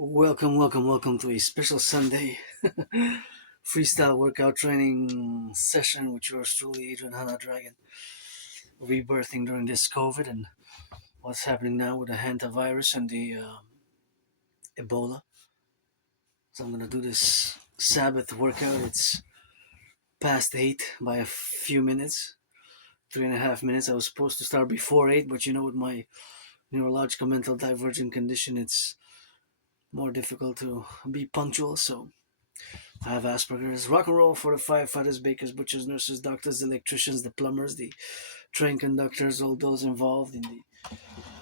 Welcome to a special Sunday freestyle workout training session with yours truly, Adrian Dragon, rebirthing during this COVID and what's happening now with the hantavirus and the Ebola. So I'm gonna do this Sabbath workout. It's past 8 by a few minutes, 3.5 minutes. I was supposed to start before 8, but with my neurological mental divergent condition, it's more difficult to be punctual. So I have Asperger's. Rock and roll for the firefighters, bakers, butchers, nurses, doctors, electricians, the plumbers, the train conductors, all those involved in the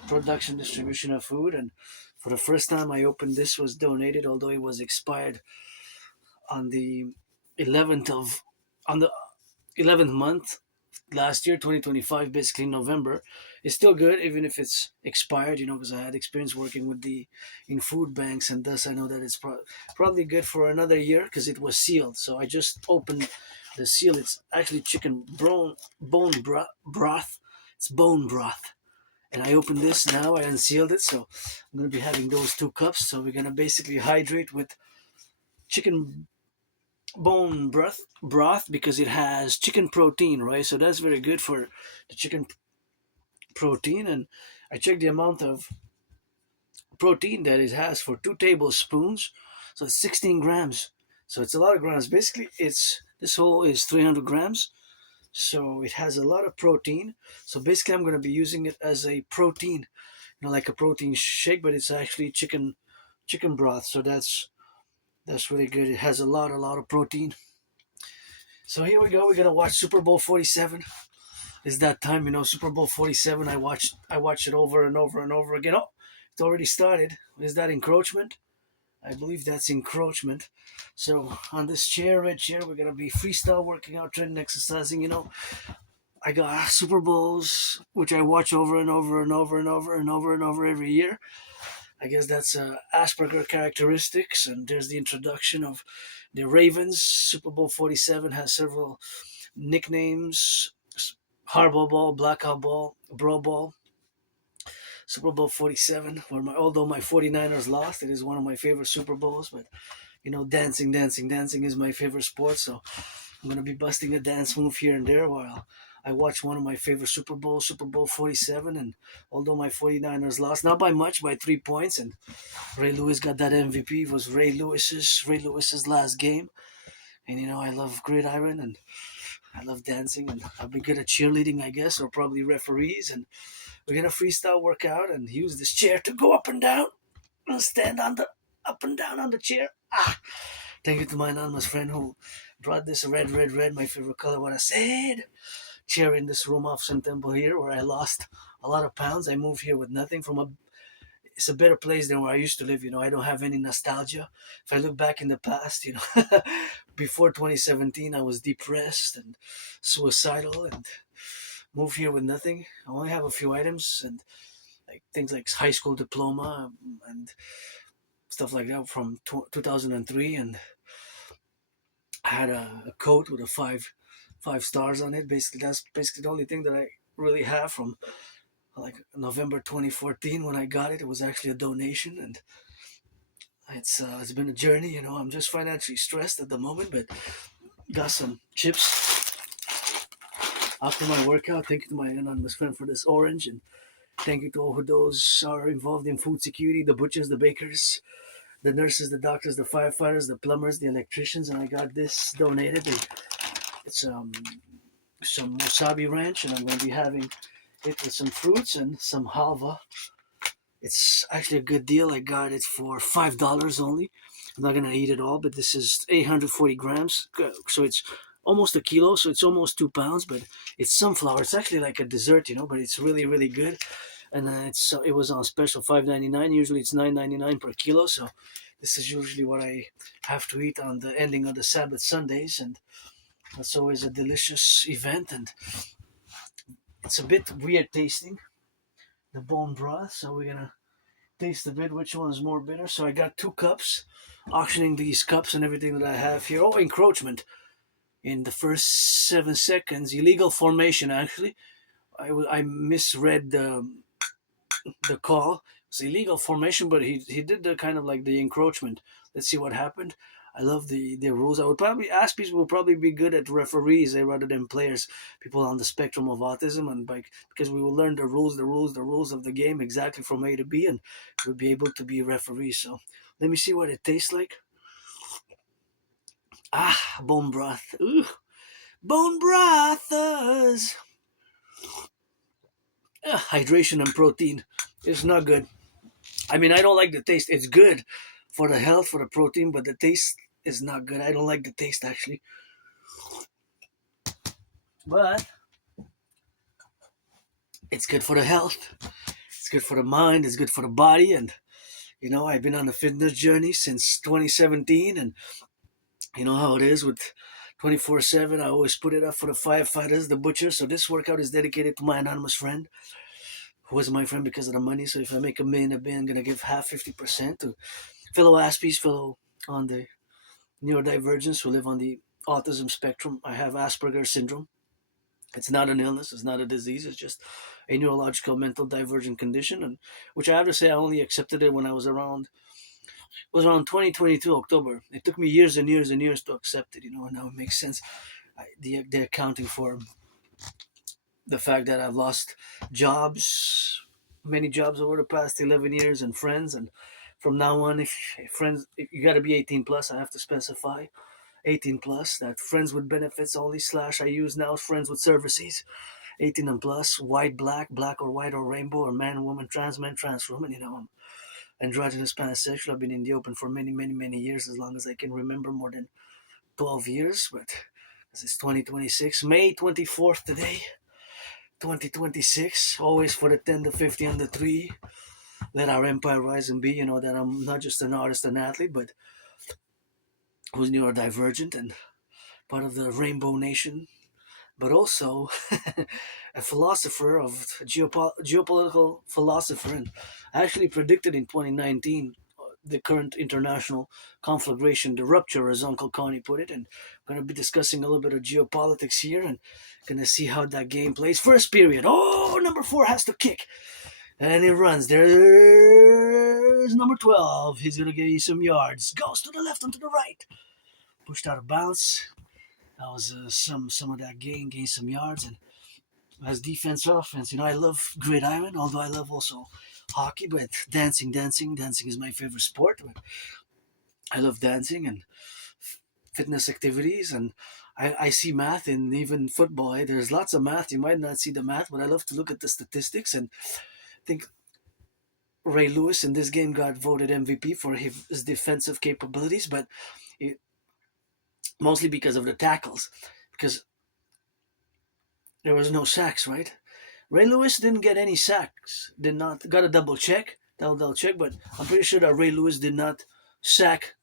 production, distribution of food. And for the first time I opened this was donated, although it was expired on the 11th of on the 11th month last year, 2025, basically November. It's still good even if it's expired, because I had experience working with the in food banks, and thus I know that it's probably good for another year because it was sealed. So I just opened the seal. It's actually chicken broth. It's bone broth. And I opened this now. I unsealed it, so I'm going to be having those 2 cups. So we're going to basically hydrate with chicken bone broth because it has chicken protein, right? So that's very good for the chicken protein. And I checked the amount of protein that it has for 2 tablespoons. So it's 16 grams. So it's a lot of grams. Basically, this whole is 300 grams. So it has a lot of protein. So basically, I'm going to be using it as a protein, like a protein shake, but it's actually chicken broth. So that's really good. It has a lot of protein. So here we go. We're gonna watch Super Bowl 47. It's that time, Super Bowl 47. I watched it over and over and over again. Oh, it's already started. Is that encroachment? I believe that's encroachment. So on this red chair, we're gonna be freestyle working out, training, exercising. I got Super Bowls, which I watch over and over and over and over and over and over every year. I guess that's Asperger characteristics, and there's the introduction of the Ravens. Super Bowl 47 has several nicknames: Hardball Ball, Blackout Ball, Bro Ball. Super Bowl 47, although my 49ers lost, it is one of my favorite Super Bowls. But dancing is my favorite sport, so I'm gonna be busting a dance move here and there while I watch one of my favorite Super Bowls, Super Bowl 47. And although my 49ers lost, not by much, by 3 points, and Ray Lewis got that MVP, it was Ray Lewis's last game. And I love gridiron and I love dancing, and I'll be good at cheerleading, I guess, or probably referees. And we're gonna freestyle workout and use this chair to go up and down and stand on the up and down on the chair. Thank you to my anonymous friend who brought this red, my favorite color. What I said. Chair in this room off Sun Temple here, where I lost a lot of pounds. I moved here with nothing. It's a better place than where I used to live. I don't have any nostalgia. If I look back in the past, before 2017, I was depressed and suicidal and moved here with nothing. I only have a few items and like things like high school diploma and stuff like that from 2003, and I had a coat with a five stars on it. Basically, that's basically the only thing that I really have from like November 2014 when I got it. It was actually a donation, and it's been a journey. I'm just financially stressed at the moment, but got some chips after my workout. Thank you to my anonymous friend for this orange, and thank you to all who those are involved in food security: the butchers, the bakers, the nurses, the doctors, the firefighters, the plumbers, the electricians. And I got this donated. It's some wasabi ranch, and I'm going to be having it with some fruits and some halva. It's actually a good deal. I got it for $5 only. I'm not going to eat it all, but this is 840 grams, so it's almost a kilo, so it's almost 2 pounds, but it's sunflower. It's actually like a dessert, but it's really, really good. And it was on special, $5.99. Usually it's $9.99 per kilo, so this is usually what I have to eat on the ending of the Sabbath Sundays, and that's always a delicious event. And it's a bit weird tasting, the bone broth, so we're gonna taste a bit which one is more bitter. So I got 2 cups, auctioning these cups and everything that I have here. Oh, encroachment in the first 7 seconds. Illegal formation, actually. I misread the call. It's illegal formation, but he did the kind of like the encroachment. Let's see what happened. I love the rules. I would probably Aspies will probably be good at referees rather than players, people on the spectrum of autism, and like because we will learn the rules of the game exactly from A to B, and we'll be able to be referees. So let me see what it tastes like. Ah, bone broth. Ooh, bone brothers. Hydration and protein. It's not good. I mean, I don't like the taste. It's good for the health, for the protein, but the taste is not good. I don't like the taste actually. But it's good for the health. It's good for the mind. It's good for the body. And, I've been on a fitness journey since 2017. And you know how it is with 24/7. I always put it up for the firefighters, the butchers. So this workout is dedicated to my anonymous friend, who is my friend because of the money. So if I make $1 million, I'm going to give half, 50% to fellow Aspies, fellow on the neurodivergence who live on the autism spectrum. I have Asperger's syndrome. It's not an illness. It's not a disease. It's just a neurological mental divergent condition, and which I have to say I only accepted it when I was around 2022 October. It took me years and years and years to accept it. And now it makes sense. The accounting for the fact that I've lost jobs, many jobs over the past 11 years, and friends, and from now on, if friends, if you got to be 18 plus. I have to specify 18 plus. That friends with benefits only / I use now friends with services. 18 and plus, white, black or white or rainbow, or man, woman, trans woman. I'm androgynous, pansexual. I've been in the open for many, many, many years, as long as I can remember, more than 12 years. But this is 2026, May 24th today, 2026. Always for the 10 to 50 and the 3. Let our empire rise and be. That I'm not just an artist and athlete, but who's neurodivergent and part of the Rainbow Nation, but also a philosopher of geopolitical philosopher, and actually predicted in 2019 the current international conflagration, the rupture, as Uncle Connie put it. And I'm going to be discussing a little bit of geopolitics here, and going to see how that game plays. First period. Oh, number 4 has to kick. And he runs. There's number 12. He's going to get you some yards. Goes to the left and to the right. Pushed out of bounds. That was some of that gain some yards, and as defense or offense. I love gridiron, although I love also hockey, but dancing is my favorite sport. But I love dancing and fitness activities, and I see math in even football. There's lots of math. You might not see the math, but I love to look at the statistics, and I think Ray Lewis in this game got voted MVP for his defensive capabilities, but it, mostly because of the tackles, because there was no sacks, right? Ray Lewis didn't get any sacks. Did not got a double check, but I'm pretty sure that Ray Lewis did not sack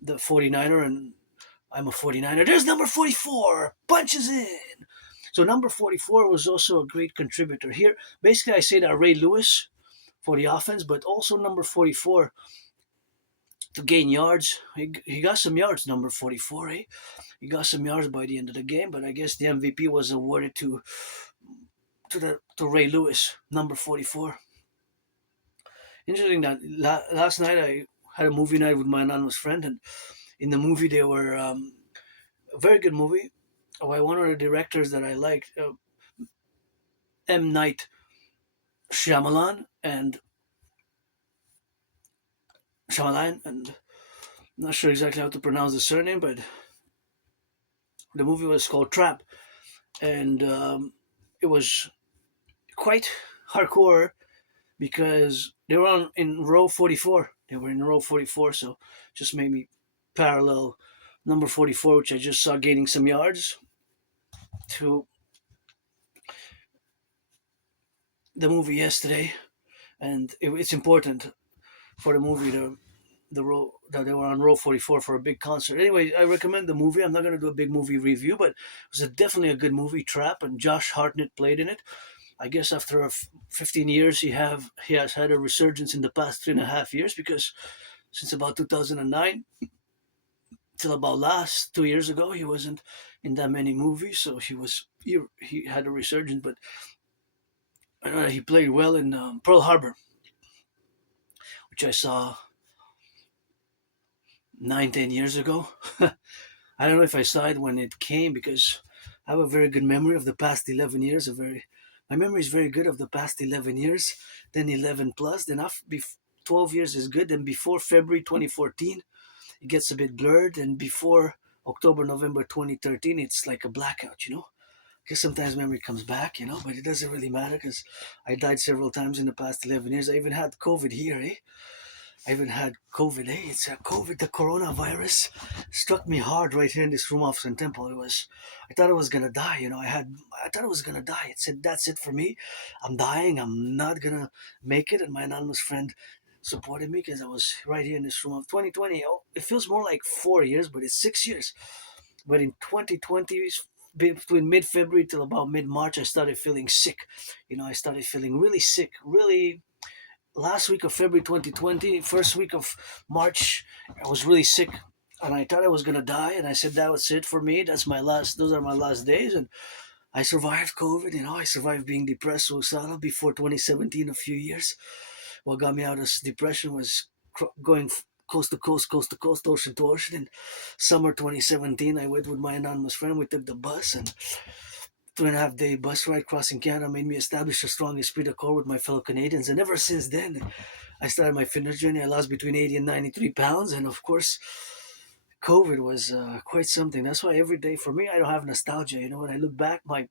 the 49er, and I'm a 49er. There's number 44, punches in. So number 44 was also a great contributor here. Basically, I say that Ray Lewis for the offense, but also number 44 to gain yards. He got some yards, number 44, eh? He got some yards by the end of the game, but I guess the MVP was awarded to Ray Lewis, number 44. Interesting that last night I had a movie night with my anonymous friend, and in the movie they were a very good movie by one of the directors that I liked, M. Night Shyamalan, and I'm not sure exactly how to pronounce the surname, but the movie was called Trap, and it was quite hardcore because they were in row 44. They were in row 44, so just made me parallel number 44, which I just saw gaining some yards, to the movie yesterday. And it's important for the movie the row that they were on row 44 for a big concert. Anyway, I recommend the movie. I'm not going to do a big movie review, but it was definitely a good movie, Trap, and Josh Hartnett played in it. I guess after 15 years, he has had a resurgence in the past 3.5 years, because since about 2009 till about last 2 years ago, he wasn't in that many movies. So he had a resurgence, but he played well in Pearl Harbor. which I saw 9, 10 years ago. I don't know if I saw it when it came because I have a very good memory of the past 11 years. My memory is very good of the past 11 years, then 11 plus, then 12 years is good, then before February 2014, it gets a bit blurred, and before October, November 2013, it's like a blackout, Because sometimes memory comes back, but it doesn't really matter because I died several times in the past 11 years. I even had COVID here, eh? I even had COVID, eh? It's COVID, the coronavirus struck me hard right here in this room off St. Temple. I thought I was gonna die, I thought I was gonna die. It said, that's it for me. I'm dying. I'm not gonna make it. And my anonymous friend supported me because I was right here in this room of 2020. Oh, it feels more like 4 years, but it's 6 years. But in 2020, between mid-February till about mid-March, I started feeling sick. I started feeling really sick, really last week of February 2020, first week of March, I was really sick and I thought I was gonna die. And I said, that was it for me. Those are my last days. And I survived COVID, I survived being depressed, suicidal before 2017, a few years. What got me out of depression was going coast to coast, ocean to ocean. In summer 2017, I went with my anonymous friend. We took the bus, and 2.5 day bus ride crossing Canada made me establish a strong esprit de corps with my fellow Canadians. And ever since then, I started my fitness journey. I lost between 80 and 93 pounds. And of course, COVID was quite something. That's why every day for me, I don't have nostalgia. When I look back, my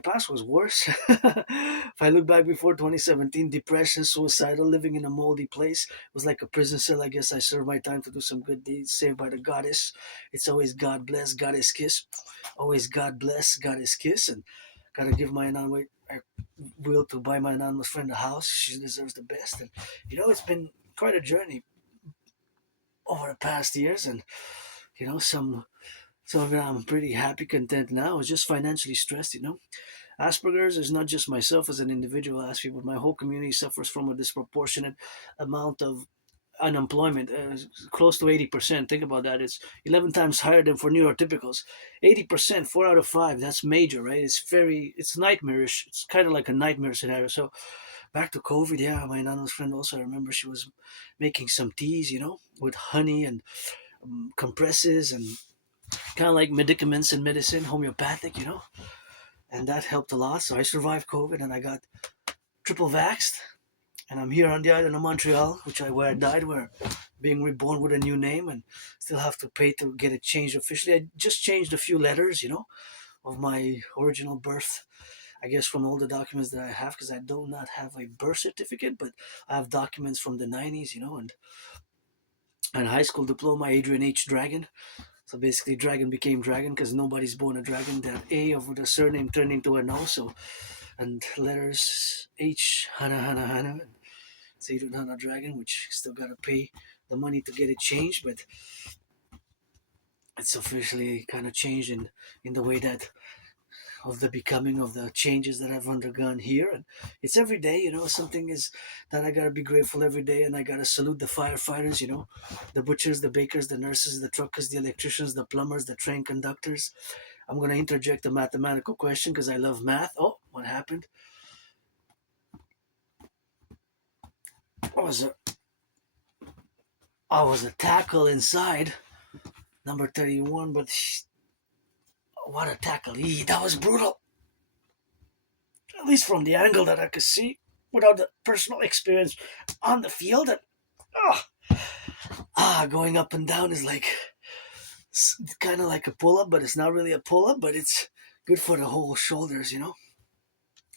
past was worse. If I look back before 2017, depression, suicidal, living in a moldy place, it was like a prison cell. I guess I served my time to do some good deeds, saved by the goddess. It's always God bless, goddess kiss. Always God bless, goddess kiss. And gotta give my anonymous will to buy my anonymous friend a house. She deserves the best. And it's been quite a journey over the past years. And some of it I'm pretty happy, content now. I was just financially stressed. Asperger's is not just myself as an individual, Aspie, but my whole community suffers from a disproportionate amount of unemployment, close to 80%. Think about that. It's 11 times higher than for neurotypicals. 80%, 4 out of 5. That's major, right? It's nightmarish. It's kind of like a nightmare scenario. So back to COVID, yeah, my anonymous friend also, I remember she was making some teas, with honey and compresses and kind of like medicaments and medicine, homeopathic. And that helped a lot. So I survived COVID and I got triple vaxxed. And I'm here on the island of Montreal, where I died, where being reborn with a new name and still have to pay to get it changed officially. I just changed a few letters, of my original birth. I guess from all the documents that I have, because I do not have a birth certificate, but I have documents from the 90s, and high school diploma, Adrian H. Dragon. So basically, Dragon became Dragon because nobody's born a dragon. That A of the surname turned into an O. So, and letters H, Hana. So you don't have a dragon, which still gotta pay the money to get it changed, but it's officially kind of changed in the way that of the becoming of the changes that I've undergone here. And it's every day, something is that I gotta be grateful every day, and I gotta salute the firefighters, the butchers, the bakers, the nurses, the truckers, the electricians, the plumbers, the train conductors. I'm gonna interject a mathematical question because I love math. Oh, what happened? I was a tackle inside, number 31, but what a tackle. That was brutal. At least from the angle that I could see without the personal experience on the field. And, going up and down is like kind of like a pull-up, but it's not really a pull-up, but it's good for the whole shoulders,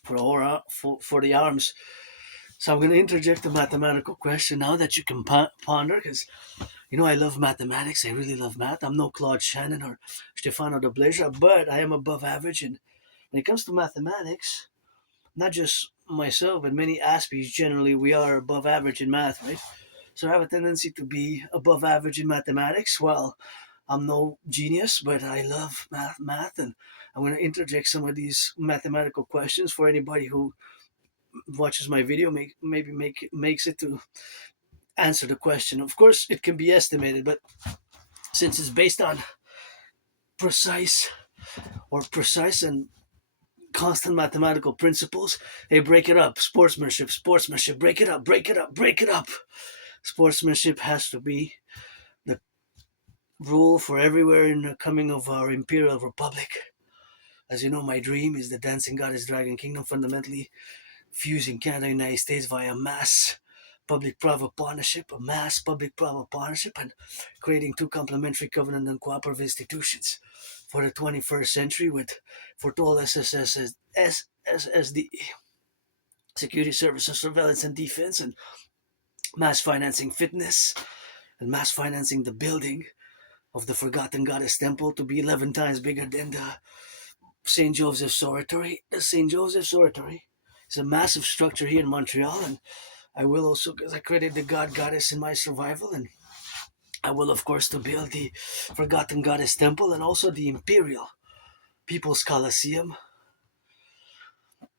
for the for the arms. So I'm going to interject a mathematical question now that you can ponder, because I love mathematics. I really love math. I'm no Claude Shannon or Stefano de Blazer, but I am above average. And when it comes to mathematics, not just myself, but many Aspies, generally, we are above average in math, right? So I have a tendency to be above average in mathematics. Well, I'm no genius, but I love math, and I'm going to interject some of these mathematical questions for anybody who watches my video, makes it to answer the question. Of course, it can be estimated, but since it's based on precise and constant mathematical principles. Hey, break it up. Sportsmanship, break it up, break it up, break it up. Sportsmanship has to be the rule for everywhere in the coming of our Imperial Republic. As you know, my dream is the dancing goddess dragon kingdom, fundamentally fusing Canada and United States via mass public-private partnership, a mass public-private partnership, and creating two complementary covenant and cooperative institutions for the 21st century with for all SSSD, security services, surveillance and defense, and mass financing fitness, and mass financing the building of the Forgotten Goddess Temple to be 11 times bigger than the St. Joseph's Oratory. The St. Joseph's Oratory is a massive structure here in Montreal, and I will also, because I created the God Goddess in my survival, and I will, of course, to build the Forgotten Goddess Temple and also the Imperial People's Coliseum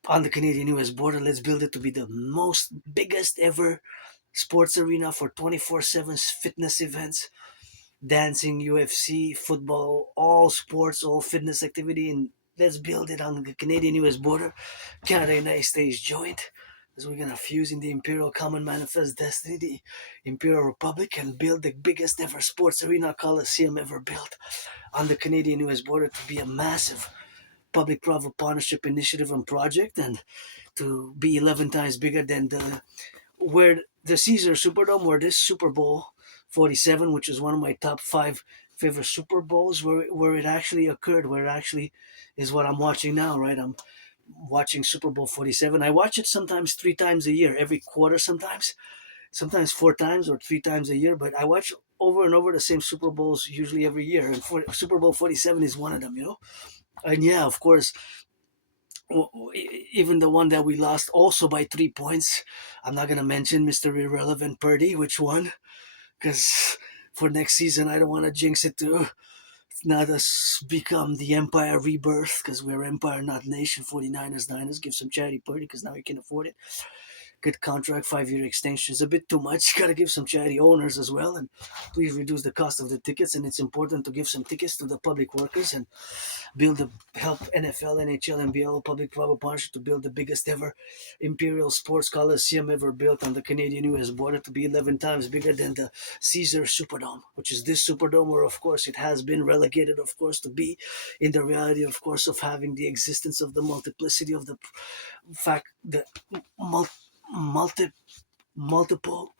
on the Canadian-US border. Let's build it to be the most biggest ever sports arena for 24/7 fitness events, dancing, UFC, football, all sports, all fitness activity, and let's build it on the Canadian-US border, Canada-United States joint, as we're gonna fuse in the Imperial Common Manifest Destiny, the Imperial Republic, and build the biggest ever sports arena coliseum ever built on the Canadian-US border to be a massive public-private partnership initiative and project, and to be 11 times bigger than where the Caesar Superdome, where this Super Bowl 47, which is one of my top five favorite Super Bowls, where it actually occurred, where it actually is what I'm watching now, right? I'm watching Super Bowl 47. I watch it sometimes 3 times a year, every quarter, sometimes 4 times or 3 times a year, but I watch over and over the same Super Bowls usually every year, and Super Bowl 47 is one of them, you know? And yeah, of course, even the one that we lost also by 3 points. I'm not gonna mention Mr. Irrelevant Purdy, which one, because for next season I don't want to jinx it to not us become the Empire rebirth, because we're Empire, not nation. 49ers, Niners, give some charity Purdy because now you can afford it. Good contract, 5-year extension is a bit too much. Got to give some charity owners as well, and please reduce the cost of the tickets. And it's important to give some tickets to the public workers and build a help NFL, NHL, NBL public-private partnership to build the biggest ever Imperial Sports Coliseum ever built on the Canadian-US border to be 11 times bigger than the Caesar Superdome, which is this Superdome where, of course, it has been relegated, of course, to be in the reality, of course, of having the existence of the multiplicity of the fact that multi multiple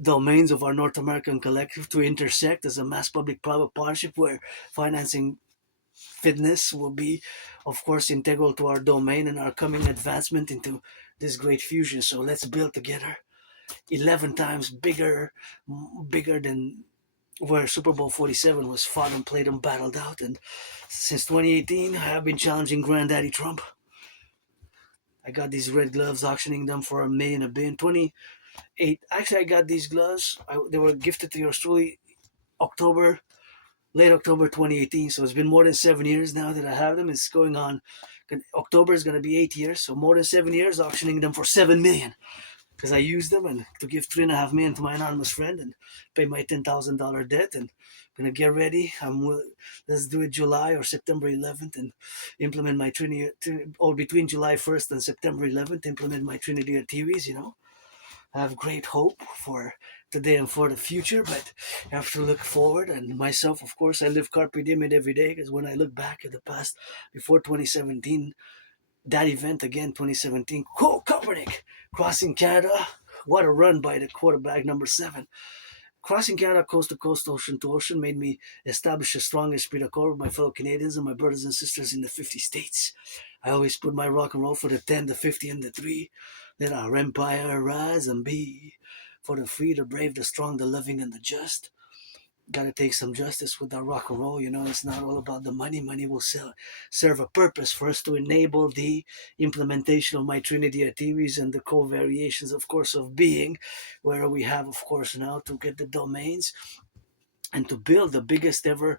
domains of our North American collective to intersect as a mass public-private partnership where financing fitness will be, of course, integral to our domain and our coming advancement into this great fusion. So let's build together 11 times bigger than where Super Bowl 47 was fought and played and battled out. And since 2018, I have been challenging Granddaddy Trump. I got these red gloves, auctioning them for $1 million a bin. 28. Actually, I got these gloves. They were gifted to yours truly October, late October 2018. So it's been more than 7 years now that I have them. It's going on. October is going to be 8 years. So more than 7 years, auctioning them for $7 million, because I used them and to give $3.5 million to my anonymous friend and pay my $10,000 debt. And I'm gonna get ready. Let's do it July or September 11th and implement my Trinity, or between July 1st and September 11th, implement my Trinity theories. You know, I have great hope for today and for the future, but I have to look forward. And myself, of course, I live carpe diem it every day, because when I look back at the past before 2017, that event again, 2017, Kaepernick crossing Canada. What a run by the quarterback, number 7. Crossing Canada coast to coast, ocean to ocean, made me establish a strong esprit de corps with my fellow Canadians and my brothers and sisters in the 50 states. I always put my rock and roll for the 10, the 50, and the 3. Let our empire rise and be for the free, the brave, the strong, the loving, and the just. Gotta take some justice with our rock and roll. You know, it's not all about the money. Money will serve a purpose for us to enable the implementation of my Trinity theories and the co-variations, of course, of being, where we have, of course, now to get the domains and to build the biggest ever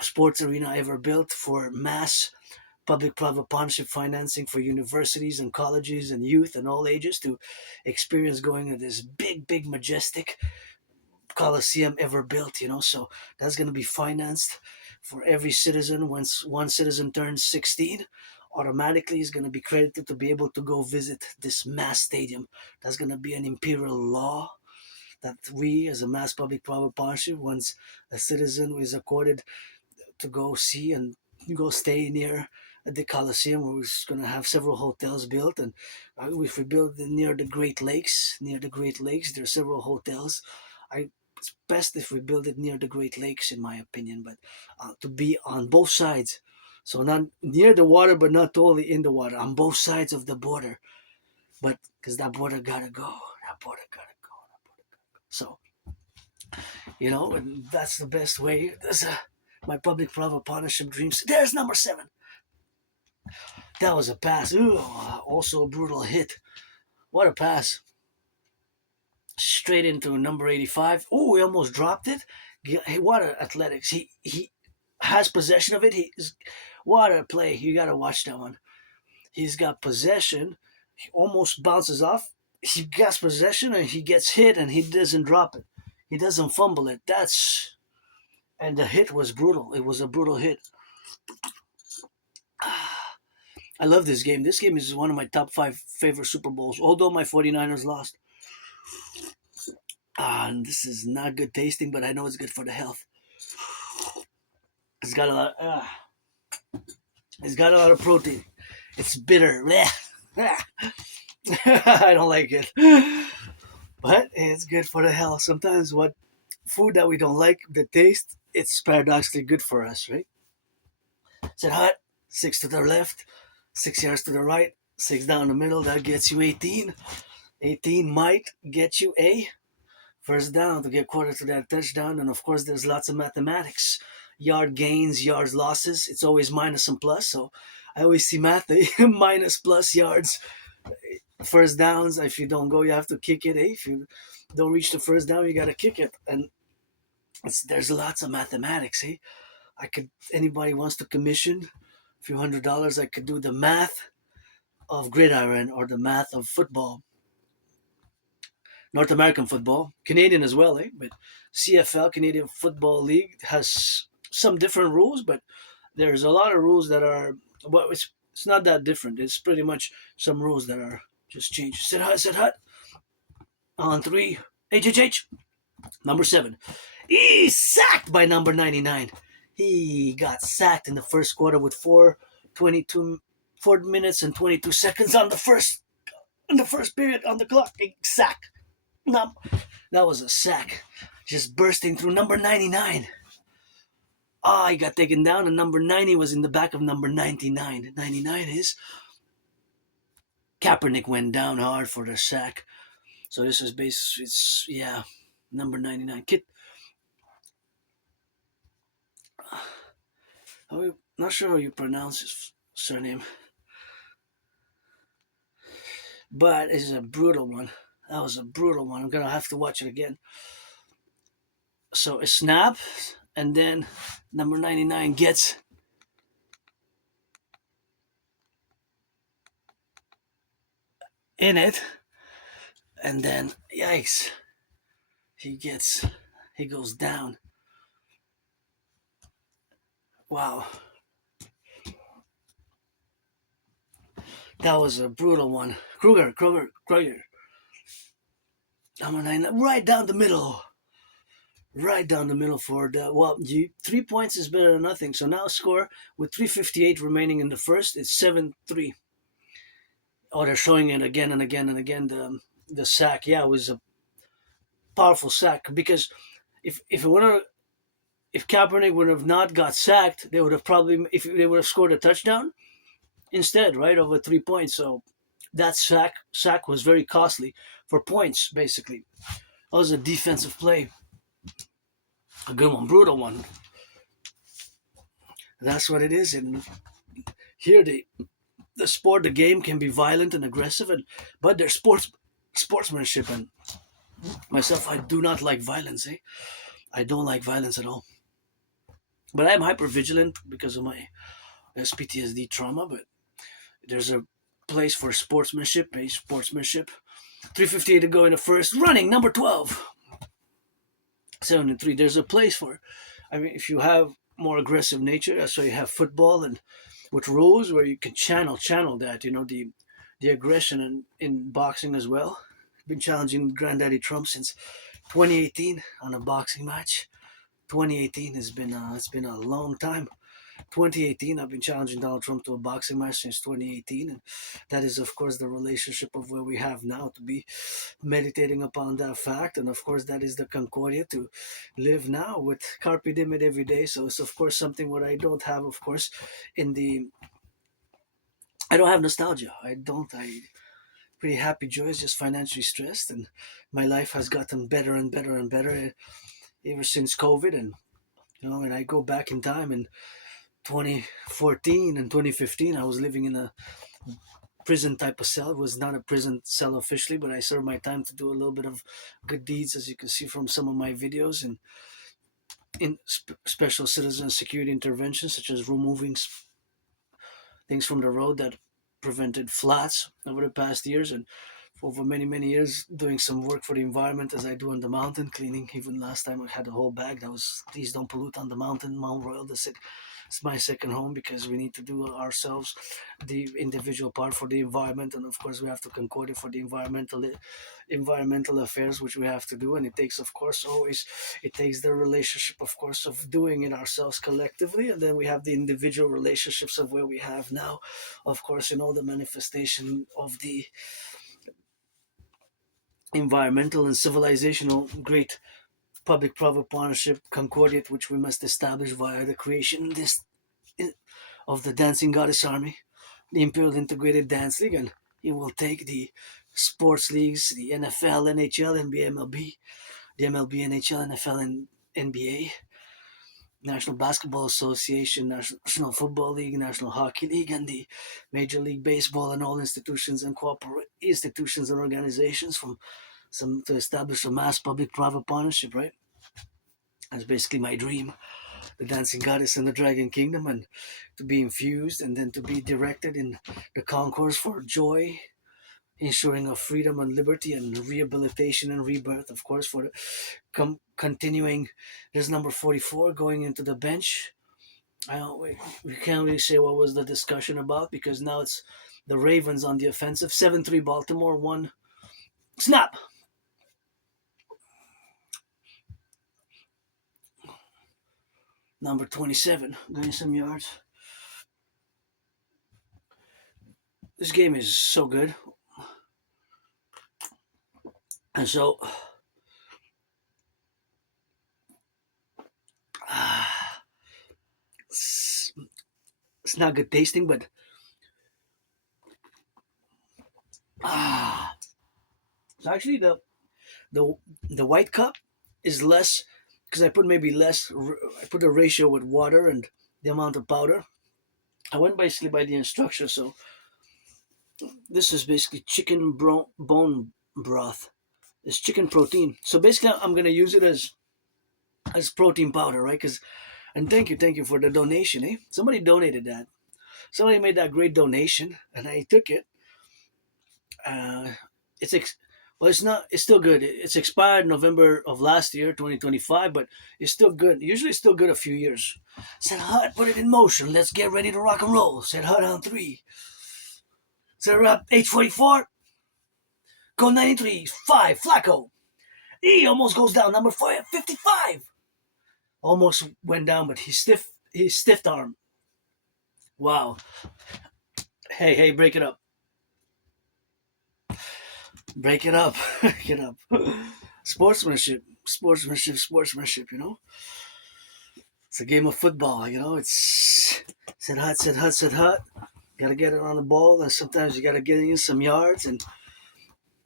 sports arena ever built for mass public-private partnership financing for universities and colleges and youth and all ages to experience going to this big, majestic coliseum ever built, you know. So that's going to be financed for every citizen once one citizen turns 16. automatically is going to be credited to be able to go visit this mass stadium. That's going to be an imperial law that we, as a mass public-private partnership, once a citizen is accorded to go see and go stay near the Coliseum, where we're going to have several hotels built. And if we build near the Great Lakes, there are several hotels. It's best if we build it near the Great Lakes, in my opinion, but to be on both sides. So not near the water, but not totally in the water, on both sides of the border. But because that border gotta go, that border gotta go. So, and that's the best way. My public-private partnership dreams. There's number 7. That was a pass. Ooh, also a brutal hit. What a pass. Straight into number 85. Oh, he almost dropped it. Hey, what a athletics. He has possession of it. What a play. You got to watch that one. He's got possession. He almost bounces off. He gets possession and he gets hit and he doesn't drop it. He doesn't fumble it. And the hit was brutal. It was a brutal hit. I love this game. This game is one of my top 5 favorite Super Bowls, although my 49ers lost. And this is not good tasting, but I know it's good for the health. It's got a lot of protein. It's bitter. I don't like it. But it's good for the health. Sometimes what food that we don't like, the taste, it's paradoxically good for us, right? Is it hot? 6 to the left, 6 yards to the right, 6 down the middle. That gets you 18. 18 might get you a first down to get quarter to that touchdown. And of course, there's lots of mathematics. Yard gains, yards losses. It's always minus and plus. So I always see math, minus plus yards. First downs, if you don't go, you have to kick it. If you don't reach the first down, you got to kick it. And there's lots of mathematics. Anybody wants to commission a few $100s, I could do the math of gridiron or the math of football. North American football, Canadian as well, but CFL, Canadian Football League, has some different rules, but there's a lot of rules that are, well, it's not that different. It's pretty much some rules that are just changed. Sit hut. On 3, HHH, number 7. He's sacked by number 99. He got sacked in the first quarter with 4 minutes and 22 seconds on the first period on the clock. A sack. No, that was a sack. Just bursting through number 99. He got taken down, and number 90 was in the back of number 99. 99 is Kaepernick went down hard for the sack. So this is number 99. I'm not sure how you pronounce his surname. But it's a brutal one. That was a brutal one. I'm going to have to watch it again. So a snap, and then number 99 gets in it, and then, yikes, he goes down. Wow. That was a brutal one. Kruger. Number 9, right down the middle for the, 3 points is better than nothing. So now score with 3:58 remaining in the first, it's 7-3. Oh, they're showing it again and again and again, the sack. Yeah, it was a powerful sack, because if Kaepernick would have not got sacked, they would have scored a touchdown instead, right, of a 3 points. So that sack was very costly for points, basically. That was a defensive play. A good one, brutal one. That's what it is. And here the game can be violent and aggressive, but there's sportsmanship. And myself, I do not like violence. I don't like violence at all. But I'm hyper vigilant because of my PTSD trauma. But there's a place for sportsmanship. 3:58 to go in the first. Running, number 12. 7-3. There's a place for, if you have more aggressive nature, that's why you have football and with rules where you can channel that, the aggression in boxing as well. Been challenging Granddaddy Trump since 2018 on a boxing match. 2018 has been it's been a long time. 2018, I've been challenging Donald Trump to a boxing match since 2018, and that is, of course, the relationship of where we have now to be meditating upon that fact, and of course, that is the concordia to live now with carpe diem it every day. So it's of course something what I don't have, of course, in the I don't have nostalgia. I pretty happy, joyous, just financially stressed, and my life has gotten better and better and better ever since COVID, and and I go back in time and 2014 and 2015, I was living in a prison type of cell. It was not a prison cell officially, but I served my time to do a little bit of good deeds, as you can see from some of my videos, and in special citizen security interventions, such as removing things from the road that prevented floods over the past years, and for over many years doing some work for the environment as I do on the mountain, cleaning. Even last time I had a whole bag that was "Please don't pollute on the mountain, Mount Royal." That's it. It's my second home because we need to do ourselves the individual part for the environment, and of course we have to concord it for the environmental affairs which we have to do. And it takes, of course, always it takes the relationship, of course, of doing it ourselves collectively, and then we have the individual relationships of where we have now, of course, in all the manifestation of the environmental and civilizational great public-private partnership concordiate, which we must establish via the creation this of the Dancing Goddess Army, the Imperial Integrated Dance League, and he will take the sports leagues, the NFL, NHL, NBA, MLB, the MLB, NHL, NFL, and NBA, National Basketball Association, National Football League, National Hockey League, and the Major League Baseball, and all institutions and institutions and organizations from some to establish a mass public-private partnership, right? That's basically my dream. The dancing goddess and the dragon kingdom, and to be infused and then to be directed in the concourse for joy, ensuring of freedom and liberty and rehabilitation and rebirth, of course, for the continuing. There's number 44 going into the bench. I don't, we can't really say what was the discussion about because now it's the Ravens on the offensive. 7-3 Baltimore, one snap. Number 27, getting some yards. This game is so good. And so, it's not good tasting, but it's actually the the white cup is less because I put maybe less. I put a ratio with water and the amount of powder. I went basically by the instructions, so this is basically chicken bone broth. It's chicken protein. So basically, I'm gonna use it as protein powder, right? Because and thank you for the donation, eh? Somebody donated that. Somebody made that great donation, and I took it. Uh, it's well, it's not. It's still good. It's expired November of last year, 2025, but it's still good. Usually, it's still good a few years. Said Hut, put it in motion. Let's get ready to rock and roll. Said Hut on three. Said Rap H44. Go 93. 5. Flacco. He almost goes down. Number 55. Almost went down, but he stiffed arm. Wow. Hey, break it up. Break it up. Break it up. Sportsmanship, It's a game of football, It's sit hut. Gotta get it on the ball, and sometimes you gotta get in some yards, and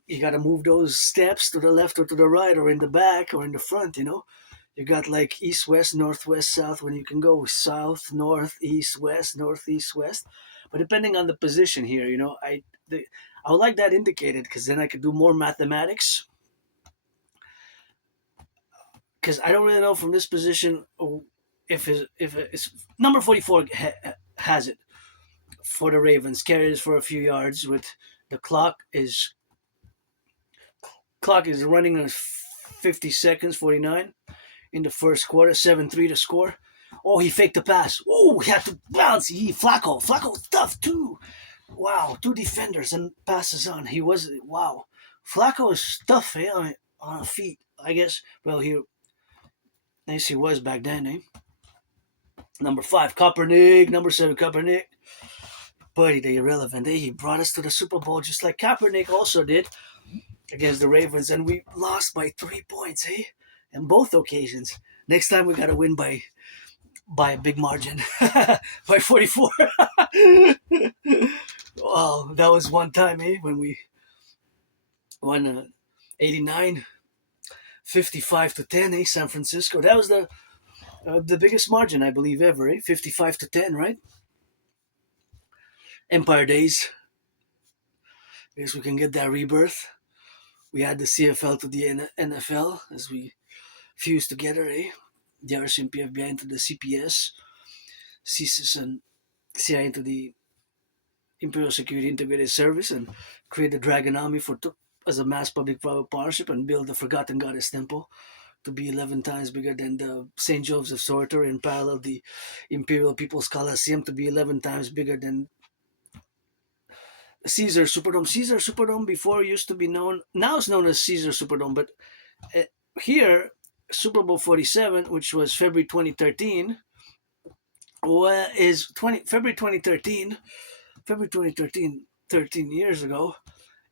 you gotta move those steps to the left or to the right or in the back or in the front, You got like east, west, northwest, south when you can go south, north, east, west, northeast, west. But depending on the position here, I would like that indicated because then I could do more mathematics. Because I don't really know from this position if it's number 44 has it for the Ravens, carries for a few yards with the clock is running at 50 seconds, 49 in the first quarter, 7-3 to score. Oh, he faked the pass. Oh, he had to bounce. Flacco tough too. Wow, two defenders and passes on. He was wow. Flacco is tough, eh? On feet, I guess. Well, he, I guess he was back then, eh? Number 5, Kaepernick. Number 7, Kaepernick. Buddy, the irrelevant, eh? He brought us to the Super Bowl just like Kaepernick also did against the Ravens, and we lost by 3 points, eh? In both occasions. Next time we gotta win by a big margin, by 44. Wow, that was one time, eh? When we won 89, 55-10, eh? San Francisco. That was the biggest margin, I believe, ever, eh? 55-10, right? Empire days. I guess we can get that rebirth. We had the CFL to the NFL as we fused together, eh? The RCMP FBI into the CPS, CSIS and CIA into the Imperial Security Integrated Service, and create the Dragon Army as a mass public-private partnership, and build the Forgotten Goddess Temple to be 11 times bigger than the St. Joseph's Oratory, and parallel the Imperial People's Coliseum to be 11 times bigger than Caesar Superdome. Caesar Superdome before used to be known, now it's known as Caesar Superdome, but here, Super Bowl 47, which was February 2013, is February 2013, February 2013, 13 years ago.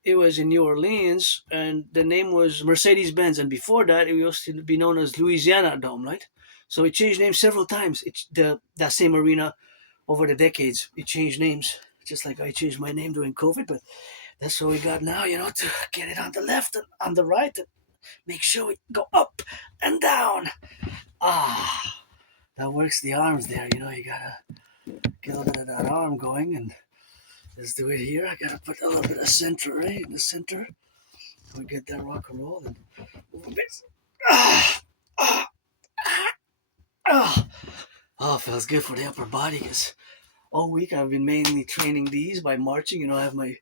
It was in New Orleans, and the name was Mercedes-Benz, and before that, it used to be known as Louisiana Dome, right? So it changed names several times. That same arena over the decades, it changed names, just like I changed my name during COVID, but that's what we got now, to get it on the left and on the right, and make sure we go up and down. That works the arms there, you gotta get a little bit of that arm going, and let's do it here. I gotta put a little bit of center, right, in the center. We get that rock and roll and move a bit. Oh, feels good for the upper body, because all week I've been mainly training these by marching. I have my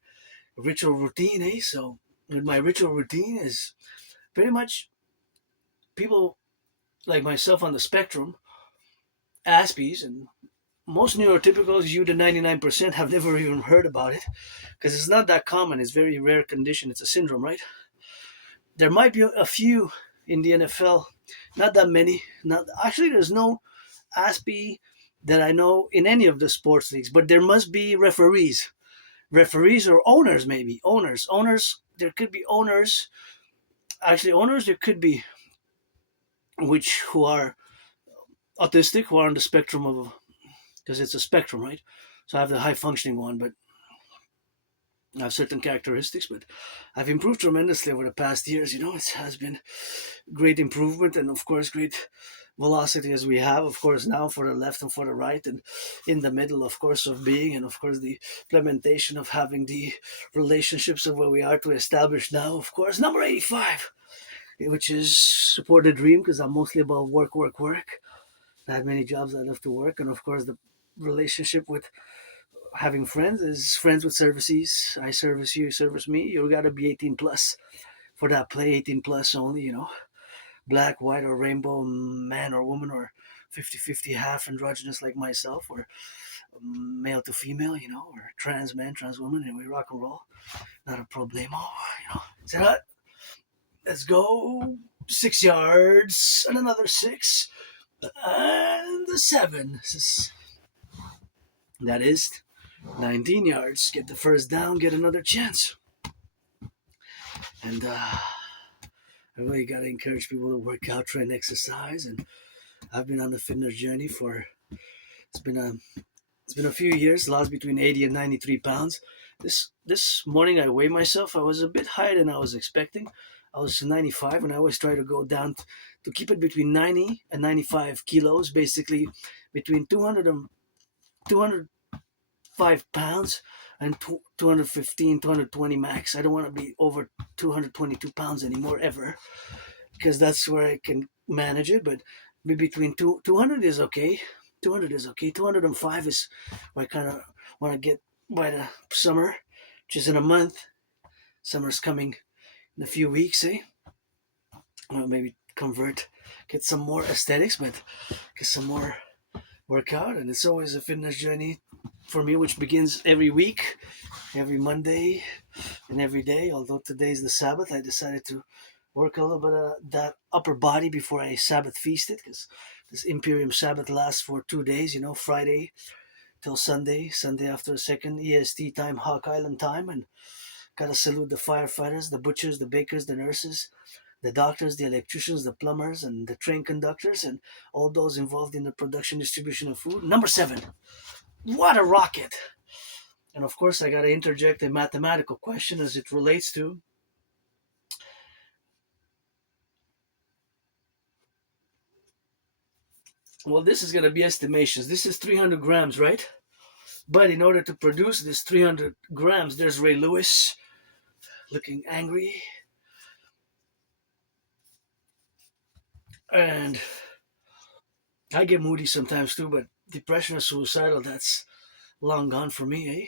ritual routine, eh? So with my ritual routine is pretty much people like myself on the spectrum, Aspies, and most neurotypicals, you the 99%, have never even heard about it because it's not that common. It's a very rare condition. It's a syndrome, right? There might be a few in the NFL, not that many. Not actually, there's no Aspie that I know in any of the sports leagues, but there must be referees or owners, maybe owners. There could be owners. Actually, owners there could be, who are autistic, who are on the spectrum of, because it's a spectrum, right? So I have the high functioning one, but I have certain characteristics. But I've improved tremendously over the past years. It has been great improvement, and of course, great velocity as we have, of course, now for the left and for the right, and in the middle, of course, of being, and of course, the implementation of having the relationships of where we are to establish now, of course, number 85, which is support the dream, because I'm mostly about work. I had many jobs I love to work, and of course, the relationship with having friends is friends with services. I service you, you service me. You gotta be 18 plus for that play, 18 plus only, black, white, or rainbow, man or woman, or 50-50, half androgynous like myself, or male to female, or trans man, trans woman, and we rock and roll. Not a problemo, So let's go 6 yards and another 6 and the 7. That is 19 yards. Get the first down, get another chance. And I really got to encourage people to work out, try and exercise. And I've been on the fitness journey it's been a few years, lost between 80 and 93 pounds. This morning I weighed myself. I was a bit higher than I was expecting. I was 95, and I always try to go down to keep it between 90 and 95 kilos, basically between 205 pounds and 215, 220 max. I don't want to be over 222 pounds anymore, ever, because that's where I can manage it. But between 200 is okay. 200 is okay. 205 is where I kind of want to get by the summer, which is in a month. Summer's coming in a few weeks, eh? Well, maybe get some more aesthetics, but get some more workout, and it's always a fitness journey for me, which begins every week, every Monday, and every day. Although today's the Sabbath, I decided to work a little bit of that upper body before I Sabbath feasted, because this Imperium Sabbath lasts for 2 days. Friday till Sunday, Sunday after a second EST time, Hawk Island time, and gotta salute the firefighters, the butchers, the bakers, the nurses, the doctors, the electricians, the plumbers, and the train conductors, and all those involved in the production distribution of food. Number 7, what a rocket! And of course, I gotta interject a mathematical question as it relates to. Well, this is gonna be estimations. This is 300 grams, right? But in order to produce this 300 grams, there's Ray Lewis looking angry. And I get moody sometimes too, but depression or suicidal, that's long gone for me, eh?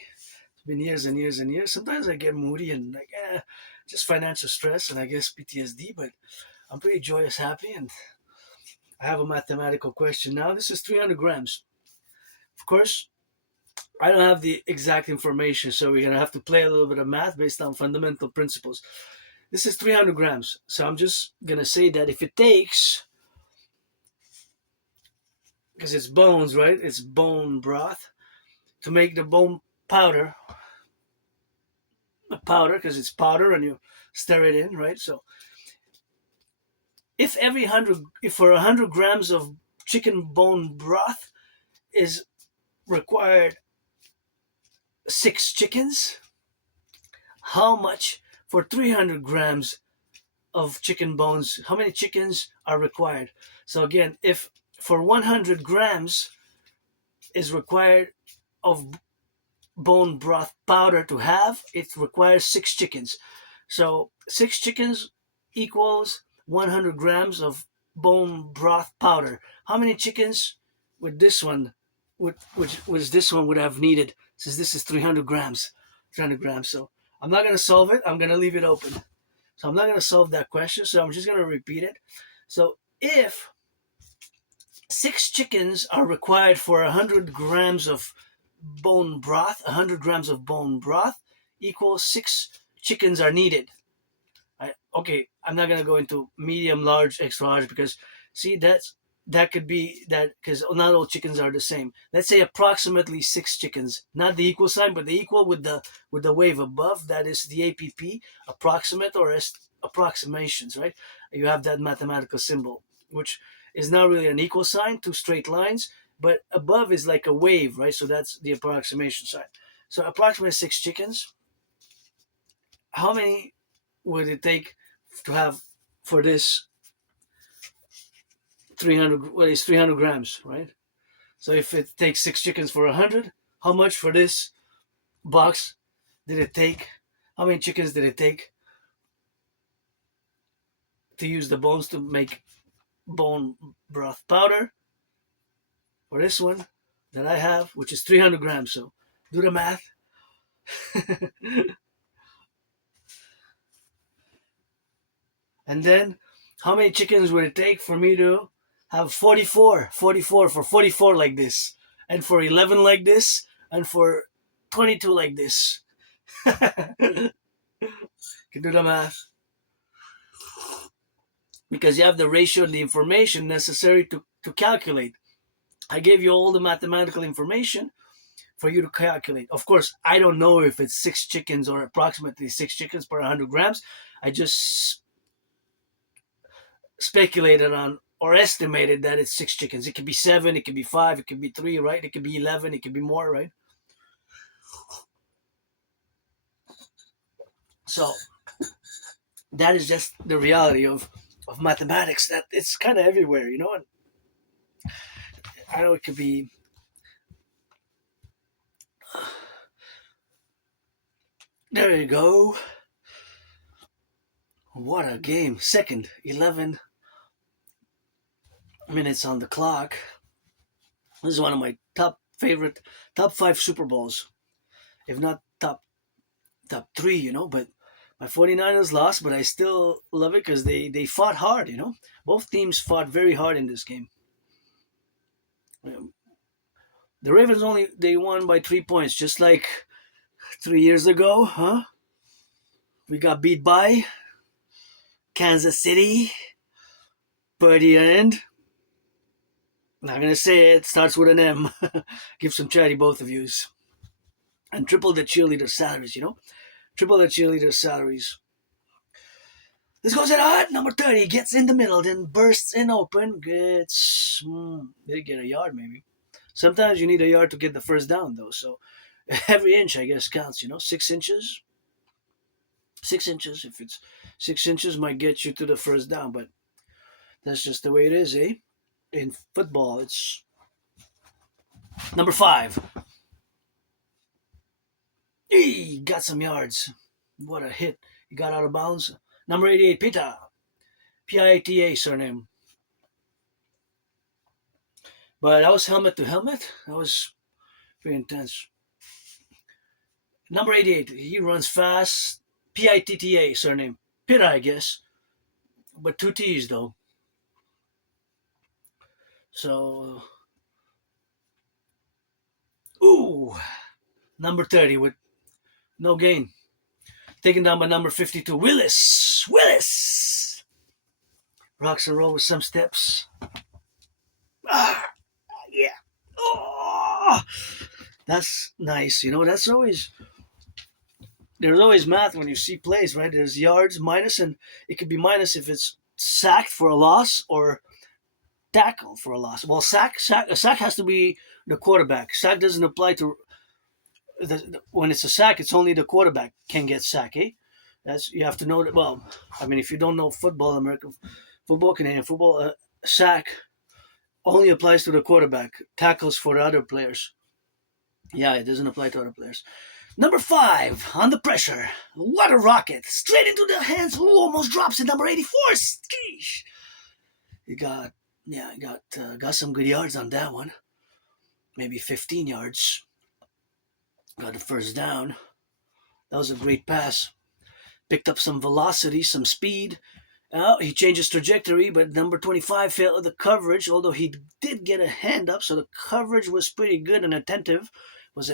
It's been years and years and years. Sometimes I get moody and like, just financial stress and I guess PTSD, but I'm pretty joyous, happy, and I have a mathematical question now. This is 300 grams. Of course, I don't have the exact information, so we're going to have to play a little bit of math based on fundamental principles. This is 300 grams. So I'm just going to say that if it takes, because it's bones, right? It's bone broth, to make the bone powder, a powder, because it's powder and you stir it in, right? So if for 100 grams of chicken bone broth is required 6 chickens, how much for 300 grams of chicken bones, how many chickens are required? So again, if for 100 grams is required of bone broth powder to have, it requires 6 chickens. So 6 chickens equals 100 grams of bone broth powder. How many chickens would this one, which was this one would have needed, since this is 300 grams? 300 grams. So I'm not going to solve it. I'm going to leave it open. So I'm not going to solve that question. So I'm just going to repeat it. So if 6 chickens are required for 100 grams of bone broth, 100 grams of bone broth equals 6 chickens are needed. Okay, I'm not going to go into medium, large, extra large, because see, that could be that, because not all chickens are the same. Let's say approximately 6 chickens, not the equal sign, but the equal with the wave above. That is the APP, approximate or approximations, right? You have that mathematical symbol, which is not really an equal sign, 2 straight lines, but above is like a wave, right? So that's the approximation sign. So approximately 6 chickens. How many would it take to have for this 300? What is 300 grams, right? So if it takes 6 chickens for 100, how much for this box did it take? How many chickens did it take to use the bones to make bone broth powder for this one that I have, which is 300 grams? So do the math. And then how many chickens would it take for me to have 44 for 44 like this, and for 11 like this, and for 22 like this? Can do the math. Because you have the ratio and the information necessary to calculate. I gave you all the mathematical information for you to calculate. Of course, I don't know if it's 6 chickens or approximately 6 chickens per 100 grams. I just speculated on or estimated that it's 6 chickens. It could be 7, it could be 5, it could be 3, right? It could be 11, it could be more, right? So that is just the reality of mathematics, that it's kind of everywhere, And I know it could be there you go. What a game. Second, 11 minutes on the clock. This is one of my top 5 Super Bowls, if not top 3, but my 49ers lost, but I still love it because they fought hard, Both teams fought very hard in this game. The Ravens they won by 3 points, just like 3 years ago, huh? We got beat by Kansas City. By the end, not gonna say it. Starts with an M. Give some chatty, both of yous. And triple the cheerleader salaries. Triple the cheerleader salaries. This goes at hard. Number 30 gets in the middle, then bursts in open. Gets they get a yard maybe. Sometimes you need a yard to get the first down though. So every inch I guess counts. 6 inches. 6 inches. If it's 6 inches, might get you to the first down, but that's just the way it is, eh? In football, it's number 5. He got some yards. What a hit. He got out of bounds. Number 88, Pita. P-I-A-T-A surname. But that was helmet to helmet. That was pretty intense. Number 88, he runs fast. P-I-T-T-A surname. Pita, I guess. But 2 T's, though. So, number 30 with no gain. Taken down by number 52, Willis. Rocks and roll with some steps. Yeah. Oh, that's nice. There's always math when you see plays, right? There's yards minus, and it could be minus if it's sacked for a loss or tackle for a loss. Well, a sack has to be the quarterback. Sack doesn't apply to when it's a sack. It's only the quarterback can get sacked. Eh? You have to know that. Well, if you don't know football, American football, Canadian football, sack only applies to the quarterback. Tackles for the other players. Yeah, it doesn't apply to other players. Number 5, under pressure. What a rocket! Straight into the hands. Who almost drops it? Number 84. Sheesh. He got some good yards on that one. Maybe 15 yards. Got the first down. That was a great pass. Picked up some velocity, some speed. He changed his trajectory, but number 25 failed the coverage, although he did get a hand up, so the coverage was pretty good and attentive. But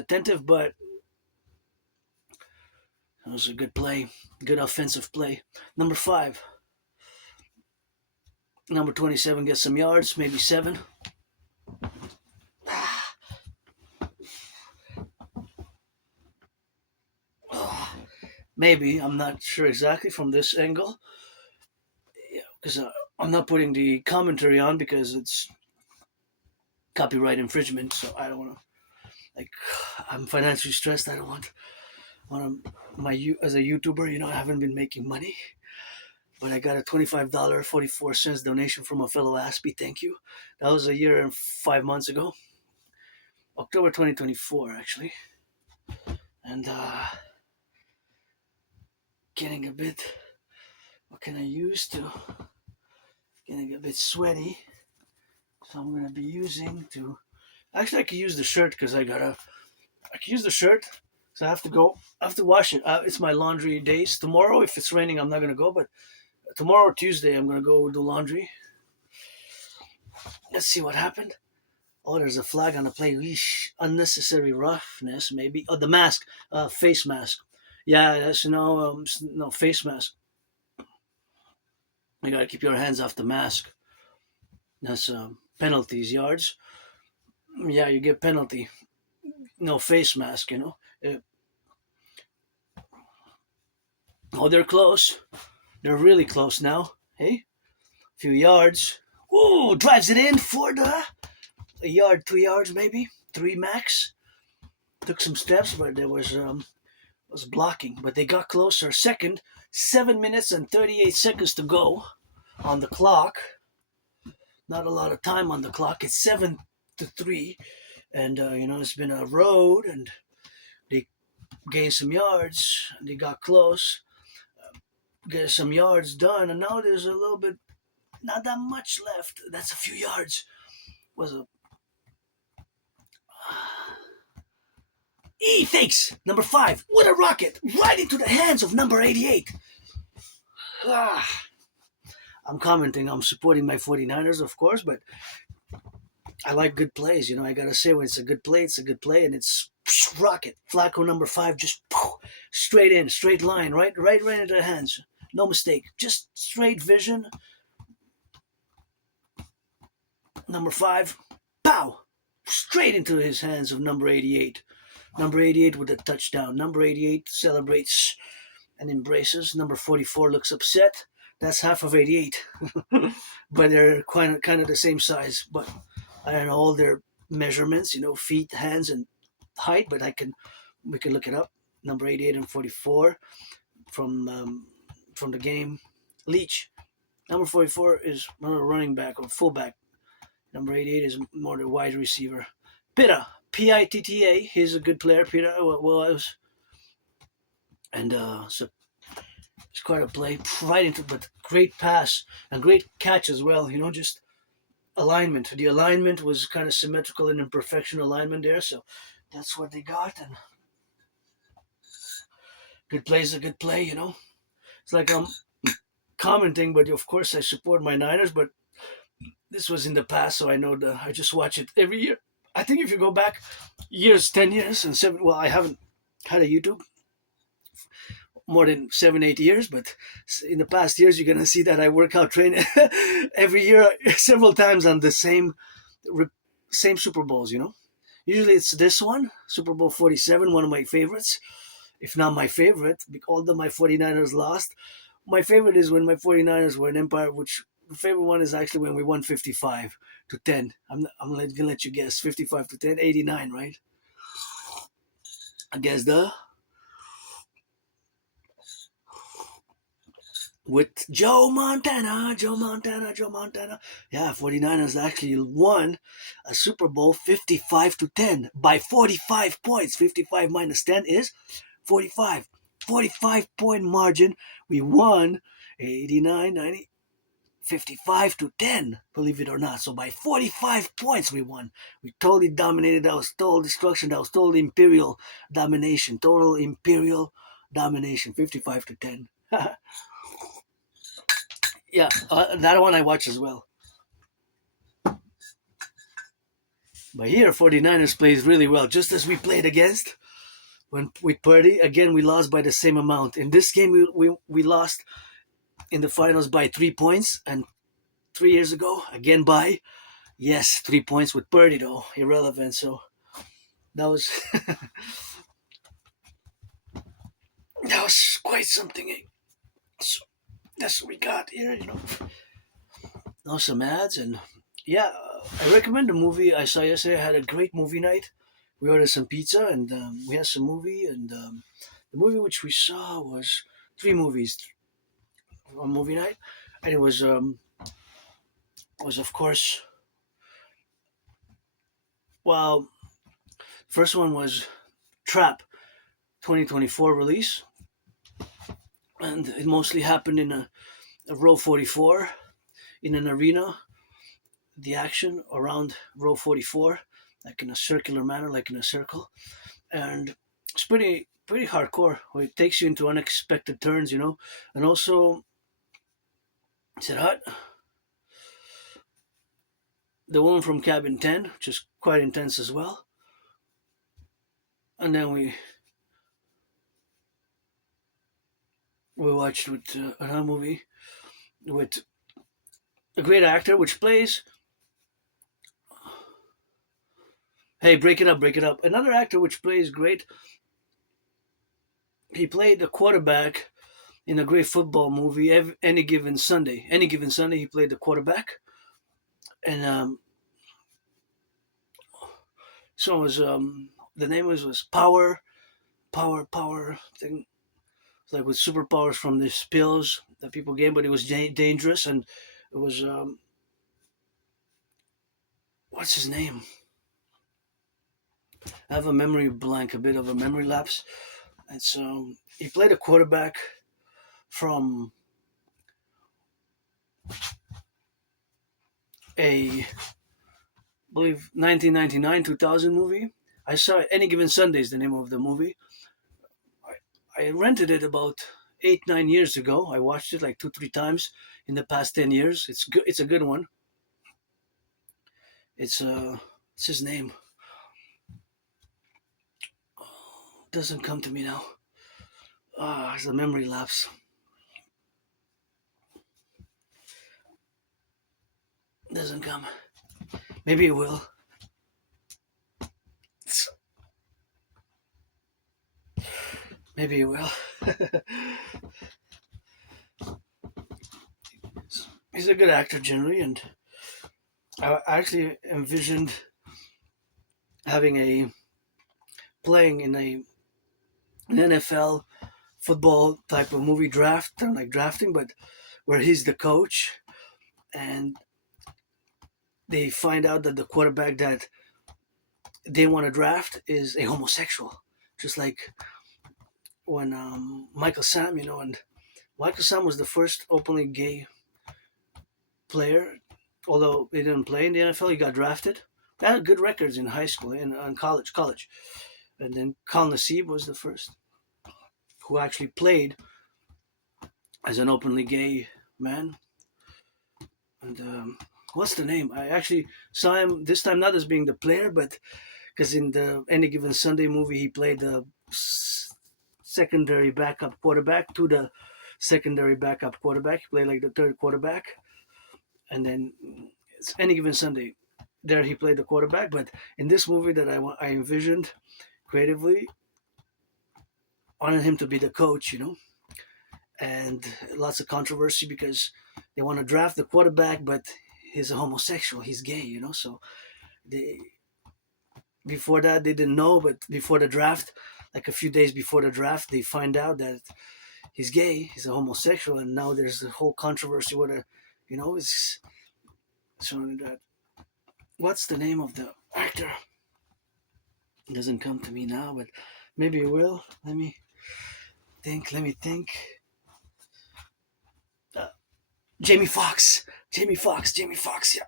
it was a good play. Good offensive play. Number 5. Number 27 gets some yards, maybe 7. Maybe. I'm not sure exactly from this angle. Yeah, because I'm not putting the commentary on because it's copyright infringement, so I don't want to. I'm financially stressed. I don't want as a YouTuber, I haven't been making money. But I got a $25.44 donation from a fellow Aspie. Thank you. That was a year and 5 months ago. October 2024, actually. And getting a bit, what can I use to, getting a bit sweaty. So I'm going to be using to, actually I can use the shirt because I can use the shirt. So I have to wash it. It's my laundry days. Tomorrow, if it's raining, I'm not going to go, but tomorrow, Tuesday, I'm going to go do laundry. Let's see what happened. Oh, there's a flag on the plate. Eesh, unnecessary roughness, maybe. Oh, the mask. Face mask. Yeah, that's no face mask. You got to keep your hands off the mask. That's penalties, yards. Yeah, you get penalty. No face mask, Oh, they're close. They're really close now. Hey, a few yards. Ooh, drives it in for a yard, 2 yards maybe, 3 max. Took some steps, but there was blocking. But they got closer. Second, 7 minutes and 38 seconds to go on the clock. Not a lot of time on the clock. It's 7-3, and it's been a road, and they gained some yards. And they got close. Get some yards done, and now there's a little bit, not that much left. That's a few yards. Thanks. Number 5. What a rocket! Right into the hands of number 88. I'm commenting. I'm supporting my 49ers, of course, but I like good plays. I gotta say when it's a good play, it's a good play, and it's rocket. Flacco number 5, just straight in, straight line, right into the hands. No mistake, just straight vision. Number 5, pow, straight into his hands of number 88. Number 88 with a touchdown. Number 88 celebrates and embraces. Number 44 looks upset. That's half of 88, but they're kind of the same size. But I don't know all their measurements, feet, hands, and height. But we can look it up. Number 88 and 44 from the game. Leach. Number 44 is more a running back or fullback. Number 88 is more the wide receiver. Pitta, Pitta. He's a good player. Pitta was, and so it's quite a play, right into, but great pass and great catch as well. Just alignment. The alignment was kind of symmetrical and imperfection alignment there, so that's what they got. And good play is a good play. It's like I'm commenting, but of course I support my Niners, but this was in the past, so I know I just watch it every year. I think if you go back years, 10 years and 7, well, I haven't had a YouTube more than 7, 8 years, but in the past years, you're going to see that I work out train every year, several times on the same Super Bowls, Usually it's this one, Super Bowl 47, one of my favorites, if not my favorite, although my 49ers lost. My favorite is when my 49ers were an empire, which the favorite one is actually when we won 55-10. I'm going to let you guess. 55-10, 89, right? I guess with Joe Montana. Yeah, 49ers actually won a Super Bowl 55-10 by 45 points. 55 minus 10 is 45. 45-point margin. We won 89, 90. 55-10, believe it or not. So by 45 points we won. We totally dominated. That was total destruction. That was total imperial domination. Total imperial domination. 55-10. Yeah, that one I watch as well. But here 49ers plays really well. Just as we played against when with Purdy, again we lost by the same amount. In this game we lost in the finals by 3 points, and 3 years ago again by 3 points with Purdy, though irrelevant. So that was that was quite something. So that's what we got here, Now some ads, and yeah, I recommend the movie I saw yesterday. I had a great movie night. We ordered some pizza and we had some movie, and the movie which we saw was 3 movies on movie night, and it was of course, well, first one was Trap, 2024 release, and it mostly happened in a row 44 in an arena. The action around row 44, like in a circular manner, like in a circle, and it's pretty hardcore. It takes you into unexpected turns, and also is it hot? The one from Cabin 10, which is quite intense as well. And then we watched with another movie with a great actor which plays. Hey, break it up. Another actor which plays great. He played a quarterback in a great football movie, Any Given Sunday. Any Given Sunday, he played the quarterback. And so it was, the name was Power thing. Like with superpowers from these pills that people gave, but it was dangerous, and it was what's his name? I have a memory blank, a bit of a memory lapse, and so he played a quarterback from I believe 1999 2000 movie. I saw Any Given Sunday is the name of the movie. I rented it about 8-9 years ago. I watched it like 2-3 times in the past 10 years. It's good. It's a good one. It's what's his name? Doesn't come to me now. It's a memory lapse. Doesn't come. Maybe it will. Maybe it will. He's a good actor generally, and I actually envisioned having a playing in an NFL football type of movie draft, like drafting, but where he's the coach, and they find out that the quarterback that they want to draft is a homosexual, just like when Michael Sam, and Michael Sam was the first openly gay player, although he didn't play in the NFL. He got drafted. They had good records in high school and college, and then N.A.C.W.P was the first who actually played as an openly gay man. And what's the name? I actually saw him this time not as being the player, but because in the Any Given Sunday movie he played the secondary backup quarterback to the secondary backup quarterback. He played like the third quarterback, and then it's Any Given Sunday. There he played the quarterback, but in this movie that I envisioned creatively, wanted him to be the coach, and lots of controversy because they want to draft the quarterback, but he's a homosexual, he's gay, So they before that they didn't know, but before the draft, like a few days before the draft, they find out that he's gay, he's a homosexual, and now there's a whole controversy whether, it's showing that. What's the name of the actor? It doesn't come to me now, but maybe it will. Let me think. Jamie Foxx. Yeah.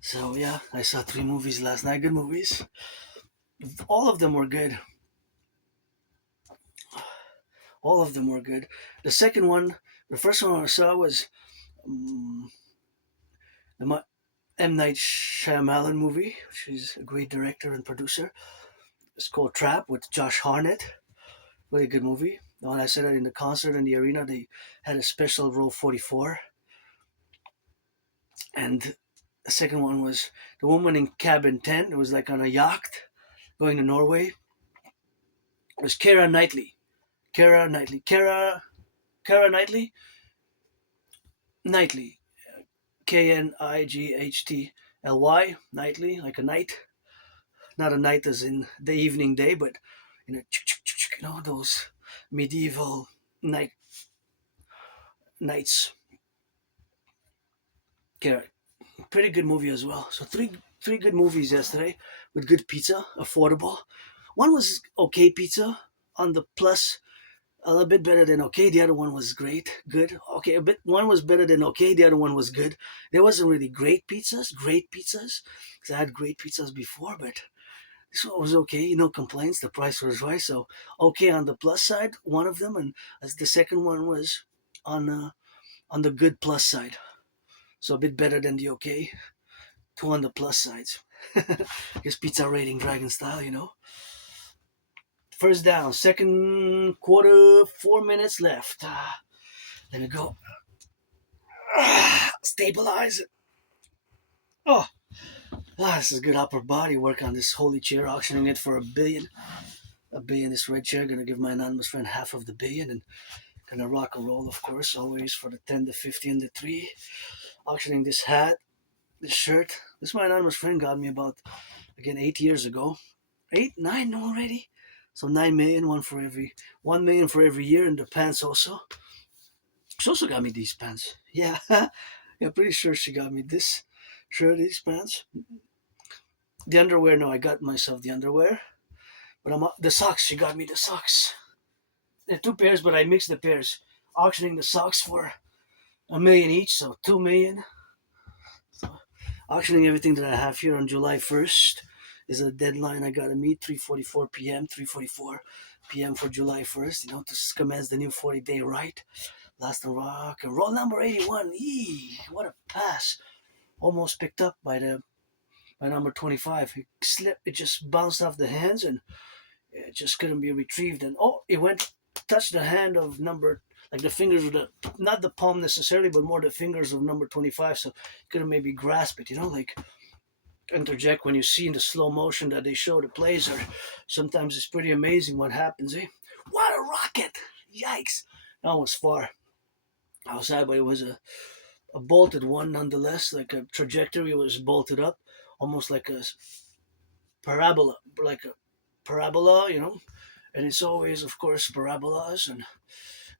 So yeah, I saw 3 movies last night. Good movies. All of them were good. All of them were good. The first one I saw was the M.N.C.W.P movie, which is a great director and producer. It's called Trap with Josh Hartnett. Really good movie. The one I said that in the concert in the arena, they had a special row 44. And the second one was The Woman in Cabin 10. It was like on a yacht going to Norway. It was Keira Knightley. Keira Knightley? Knightley. Knight. Knightley, like a knight. Not a night as in the evening day, but those medieval knights. Keira. Pretty good movie as well. So three good movies yesterday with good pizza, affordable. One was okay pizza on the plus, a little bit better than okay. The other one was good. Okay, a bit. One was better than okay. The other one was good. There wasn't really great pizzas, because I had great pizzas before, but this one was okay. No complaints. The price was right, so okay on the plus side. One of them, and as the second one was on the good plus side. So a bit better than the okay. Two on the plus sides. Guess pizza rating Dragon style. First down, second quarter, 4 minutes left. Let me go. Stabilize it. Oh, this is good upper body work on this holy chair, auctioning it for $1 billion. $1 billion, this red chair, gonna give my anonymous friend half of the billion, and gonna rock and roll, of course, always for the 10, the 50, and the 3. Auctioning this hat, this shirt. This my anonymous friend got me about, again, 8 years ago. 8, 9 already? So 9 million, 1 million for every year, and the pants also. She also got me these pants. Yeah, yeah, pretty sure she got me this shirt, these pants. The underwear, no, I got myself the underwear. But the socks, she got me the socks. They're 2 pairs, but I mixed the pairs. Auctioning the socks for $1 million each, so 2 million. So, auctioning everything that I have here on July 1st is a deadline I gotta meet, 3:44 p.m. for July 1st, to commence the new 40-day right. Last rock and roll number 81. Yee, what a pass! Almost picked up by number 25. He slipped. It just bounced off the hands and it just couldn't be retrieved. And it went touched the hand of number, like the fingers of the, not the palm necessarily, but more the fingers of number 25. So he couldn't maybe grasp it. Like interject when you see in the slow motion that they show the plays, or sometimes it's pretty amazing what happens. What a rocket! Yikes! That was far outside, but it was a bolted one nonetheless. Like a trajectory was bolted up, almost like a parabola, And it's always, of course, parabolas. And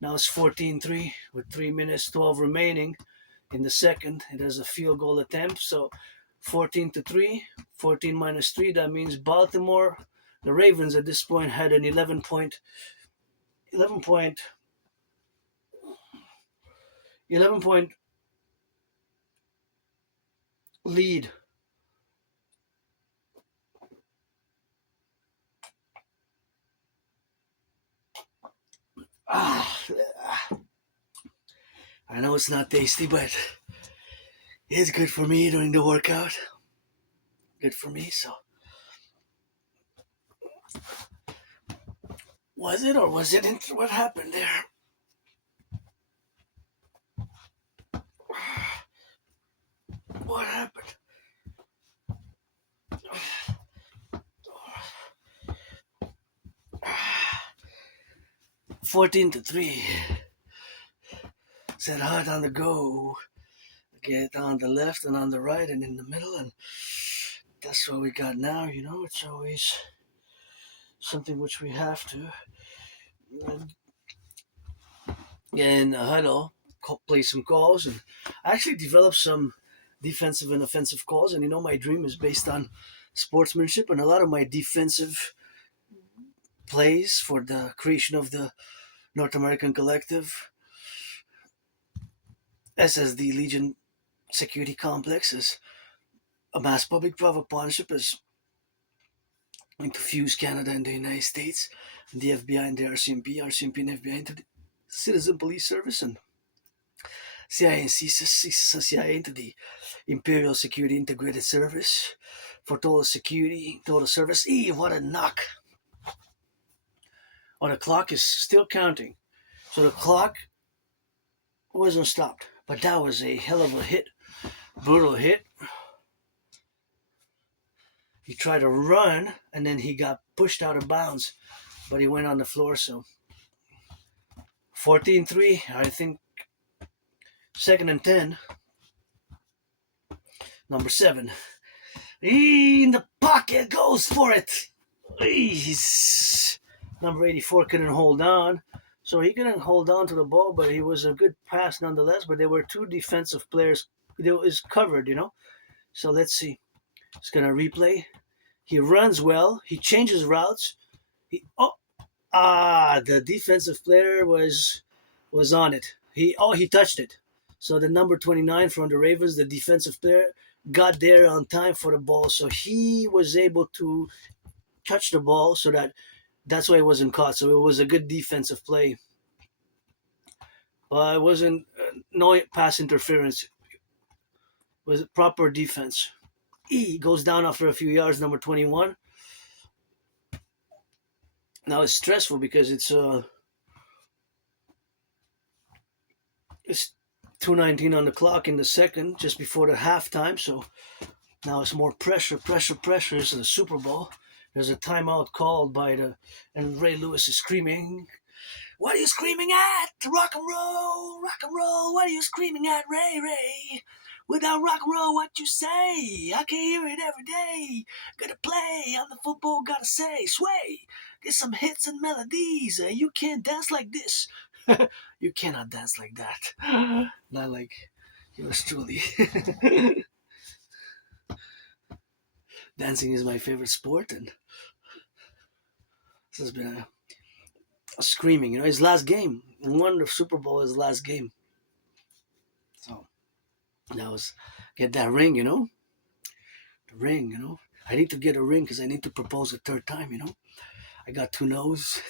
now it's 14-3 with 3 minutes 12 remaining in the second. It has a field goal attempt, so 14-3, 14 minus 3. That means Baltimore, the Ravens at this point had an 11 point lead. I know it's not tasty, but it's good for me during the workout. Good for me, so. Was it or was it? What happened there? What happened? 14-3. Set hard on the go. Get on the left and on the right and in the middle, and that's what we got now. It's always something which we have to. Get in the huddle, play some calls, and I actually developed some defensive and offensive calls. And my dream is based on sportsmanship, and a lot of my defensive plays for the creation of the North American Collective, SSD Legion Security Complex, is a mass public private partnership is going to fuse Canada and the United States, and the FBI and the RCMP and FBI into the Citizen Police Service, and CIA and CIA into the Imperial Security Integrated Service for total security, total service. What a knock! Oh, the clock is still counting. So the clock wasn't stopped. But that was a hell of a hit. Brutal hit. He tried to run, and then he got pushed out of bounds. But he went on the floor, so 14-3, I think. Second and 10. Number 7. In the pocket, goes for it. Number 84 couldn't hold on. So he couldn't hold on to the ball, but he was a good pass nonetheless. But there were two defensive players. It was covered, So let's see. It's going to replay. He runs well. He changes routes. The defensive player was on it. He touched it. So the number 29 from the Ravens, the defensive player, got there on time for the ball. So he was able to touch the ball, so that's why it wasn't caught. So it was a good defensive play. But it wasn't no pass interference. It was proper defense. He goes down after a few yards, number 21. Now it's stressful because it's 2:19 on the clock in the second, just before the halftime. So now it's more pressure. This is the Super Bowl. There's a timeout called and Ray Lewis is screaming. What are you screaming at? Rock and roll. What are you screaming at, Ray? Without rock and roll, what you say? I can hear it every day. Gotta play on the football, gotta say, sway. Get some hits and melodies. You can't dance like this. You cannot dance like that. Not like yours truly. Dancing is my favorite sport, and this has been a screaming. His last game. He won the Super Bowl, his last game. So that was get that ring, The ring, I need to get a ring because I need to propose a third time, I got 2 no's.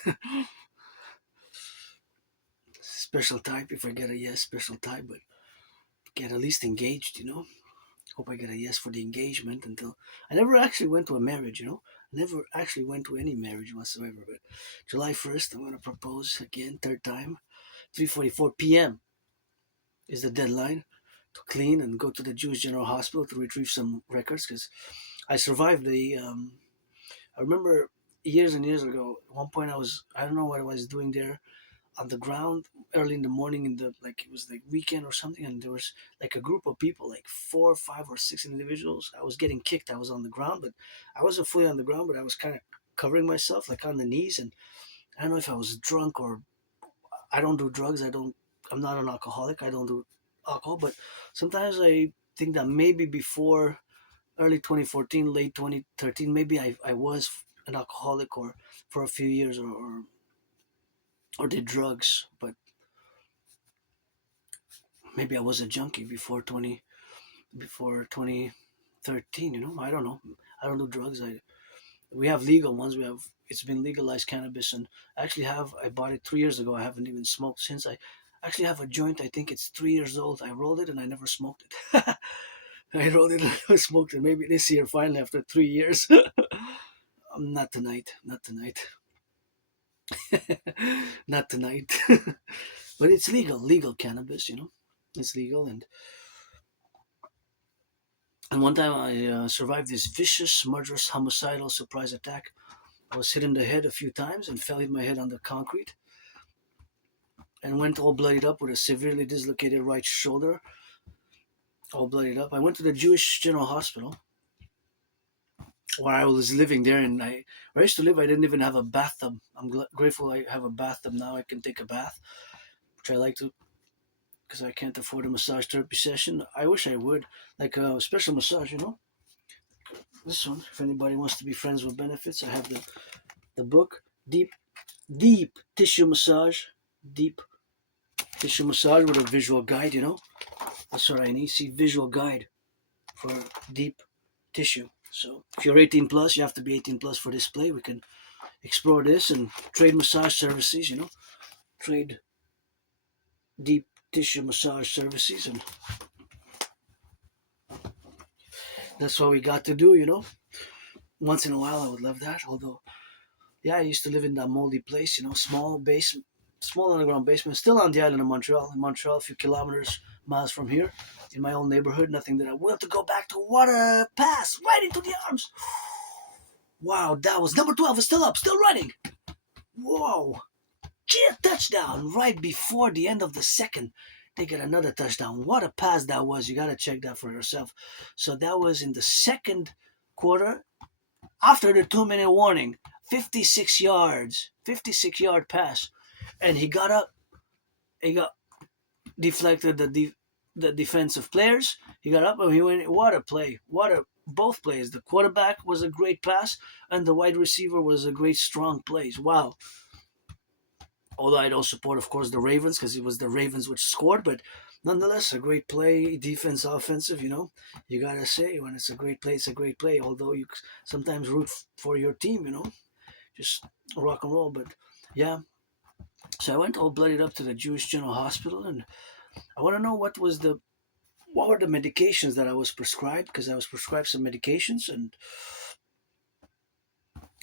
special type. If I get a yes, special type, but get at least engaged, Hope I get a yes for the engagement until I never actually went to a marriage. I never actually went to any marriage whatsoever. But July 1st, I'm gonna propose again, third time. 3:44 p.m. is the deadline to clean and go to the Jewish General Hospital to retrieve some records because I survived the. I remember years and years ago. At one point, I don't know what I was doing there on the ground early in the morning in the like it was like weekend or something, and there was like a group of people, like 4, 5, or 6 individuals. I was getting kicked. I was on the ground, but I wasn't fully on the ground, but I was kind of covering myself like on the knees, and I don't know if I was drunk or I don't do drugs. I'm not an alcoholic. I don't do alcohol, but sometimes I think that maybe before early 2014, late 2013, maybe I was an alcoholic or for a few years or did drugs, but maybe I was a junkie before 2013. I don't know. I don't do drugs. We have legal ones. It's been legalized cannabis, and I bought it 3 years ago. I haven't even smoked since. I actually have a joint. I think it's 3 years old. I rolled it and I never smoked it. I rolled it and I never smoked it. Maybe this year, finally, after 3 years. Not tonight. Not tonight. Not tonight. But it's legal cannabis. It's legal, and one time I survived this vicious, murderous, homicidal surprise attack. I was hit in the head a few times and fell hit my head on the concrete and went all bloodied up with a severely dislocated right shoulder, all bloodied up. I went to the Jewish General Hospital where I was living there, and where I used to live, I didn't even have a bathtub. I'm grateful I have a bathtub now. I can take a bath, which I like to because I can't afford a massage therapy session. I wish I would, like a special massage. This one, if anybody wants to be friends with benefits, I have the book, Deep Tissue Massage, Deep Tissue Massage with a visual guide. That's what I need. See, visual guide for deep tissue. So if you're 18 plus, you have to be 18 plus for this play. We can explore this and trade massage services. Trade deep tissue massage services, and that's what we got to do. Once in a while, I would love that. Although, yeah, I used to live in that moldy place. Small basement, small underground basement, still on the island of Montreal. In Montreal, a few miles from here, in my old neighborhood. Nothing that I will to go back to. What a pass! Right into the arms. Wow, that was number 12. Is still up, still running. Whoa. Gee, touchdown right before the end of the second. They get another touchdown. What a pass that was. You got to check that for yourself. So that was in the second quarter after the 2-minute warning. 56 yards. 56-yard pass. And he got up. He got deflected the defensive players. He got up and he went. What a play. Both plays. The quarterback was a great pass and the wide receiver was a great strong plays. Wow. Although I don't support, of course, the Ravens because it was the Ravens which scored, but nonetheless, a great play, defense, offensive. You gotta say when it's a great play, it's a great play. Although you sometimes root for your team, just rock and roll. But yeah, so I went all bloodied up to the Jewish General Hospital, and I want to know what were the medications that I was prescribed because I was prescribed some medications, and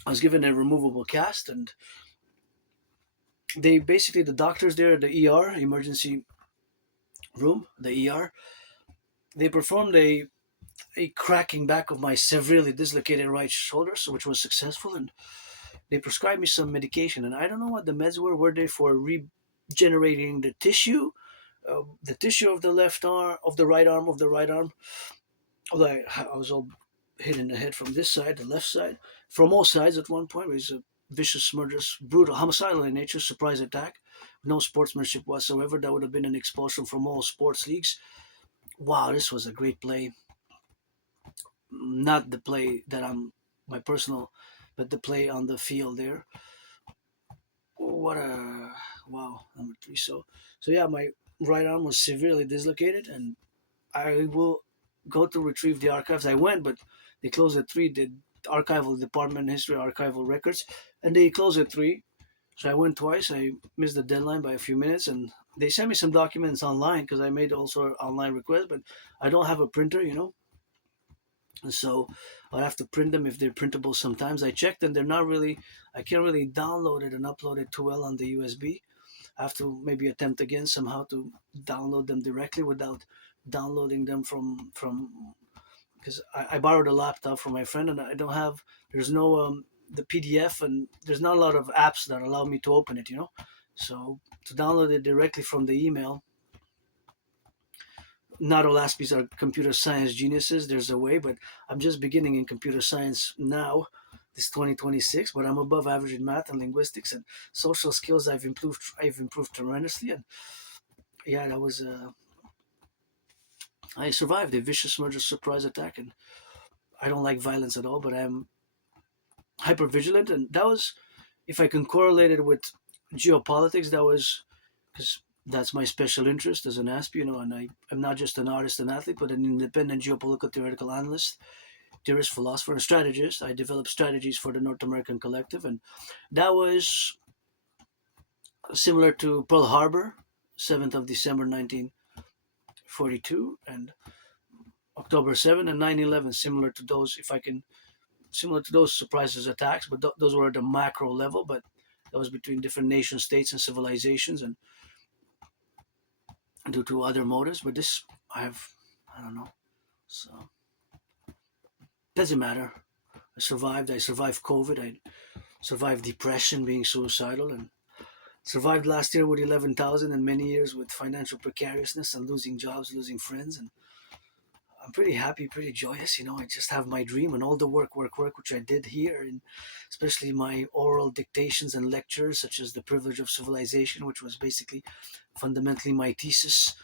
I was given a removable cast, and they basically the doctors there at the ER emergency room, the ER, they performed a cracking back of my severely dislocated right shoulder, so which was successful, and they prescribed me some medication, and I don't know what the meds were. Were they for regenerating the tissue of the left arm, of the right arm? Although I was all hit in the head from this side, the left side, from all sides at one point. It was a vicious, murderous, brutal, homicidal in nature, surprise attack. No sportsmanship whatsoever. That would have been an expulsion from all sports leagues. Wow, this was a great play. Not the play that my personal, but the play on the field there. What a wow, number 3. So yeah, my right arm was severely dislocated, and I will go to retrieve the archives. I went, but they closed at 3. The archival department, history archival records, and they closed at 3. So I went twice. I missed the deadline by a few minutes, and they sent me some documents online because I made also online requests, but I don't have a printer, and so I have to print them if they're printable. Sometimes I checked and they're not really. I can't really download it and upload it too well on the USB. I have to maybe attempt again somehow to download them directly without downloading them from because I borrowed a laptop from my friend and I don't have. There's no the PDF and there's not a lot of apps that allow me to open it. So to download it directly from the email, not all Aspies are computer science geniuses. There's a way, but I'm just beginning in computer science now, this 2026. But I'm above average in math and linguistics and social skills. I've improved. I've improved tremendously, and yeah, that was. I survived a vicious murder surprise attack, and I don't like violence at all. But I'm hyper vigilant, and that was, if I can correlate it with geopolitics, that was because that's my special interest as an ASP, and I'm not just an artist and athlete, but an independent geopolitical theoretical analyst, theorist, philosopher, and strategist. I developed strategies for the North American Collective, and that was similar to Pearl Harbor, 7th of December 1942, and October 7 and 9/11, similar to those, if I can, similar to those surprises attacks, but those were at the macro level, but that was between different nation states and civilizations, and due to other motives. But this, I don't know. So doesn't matter. I survived. I survived COVID. I survived depression, being suicidal, and survived last year with 11,000 and many years with financial precariousness and losing jobs, losing friends. And I'm pretty happy, pretty joyous. I just have my dream and all the work, which I did here, and especially my oral dictations and lectures, such as The Privilege of Civilization, which was basically fundamentally my thesis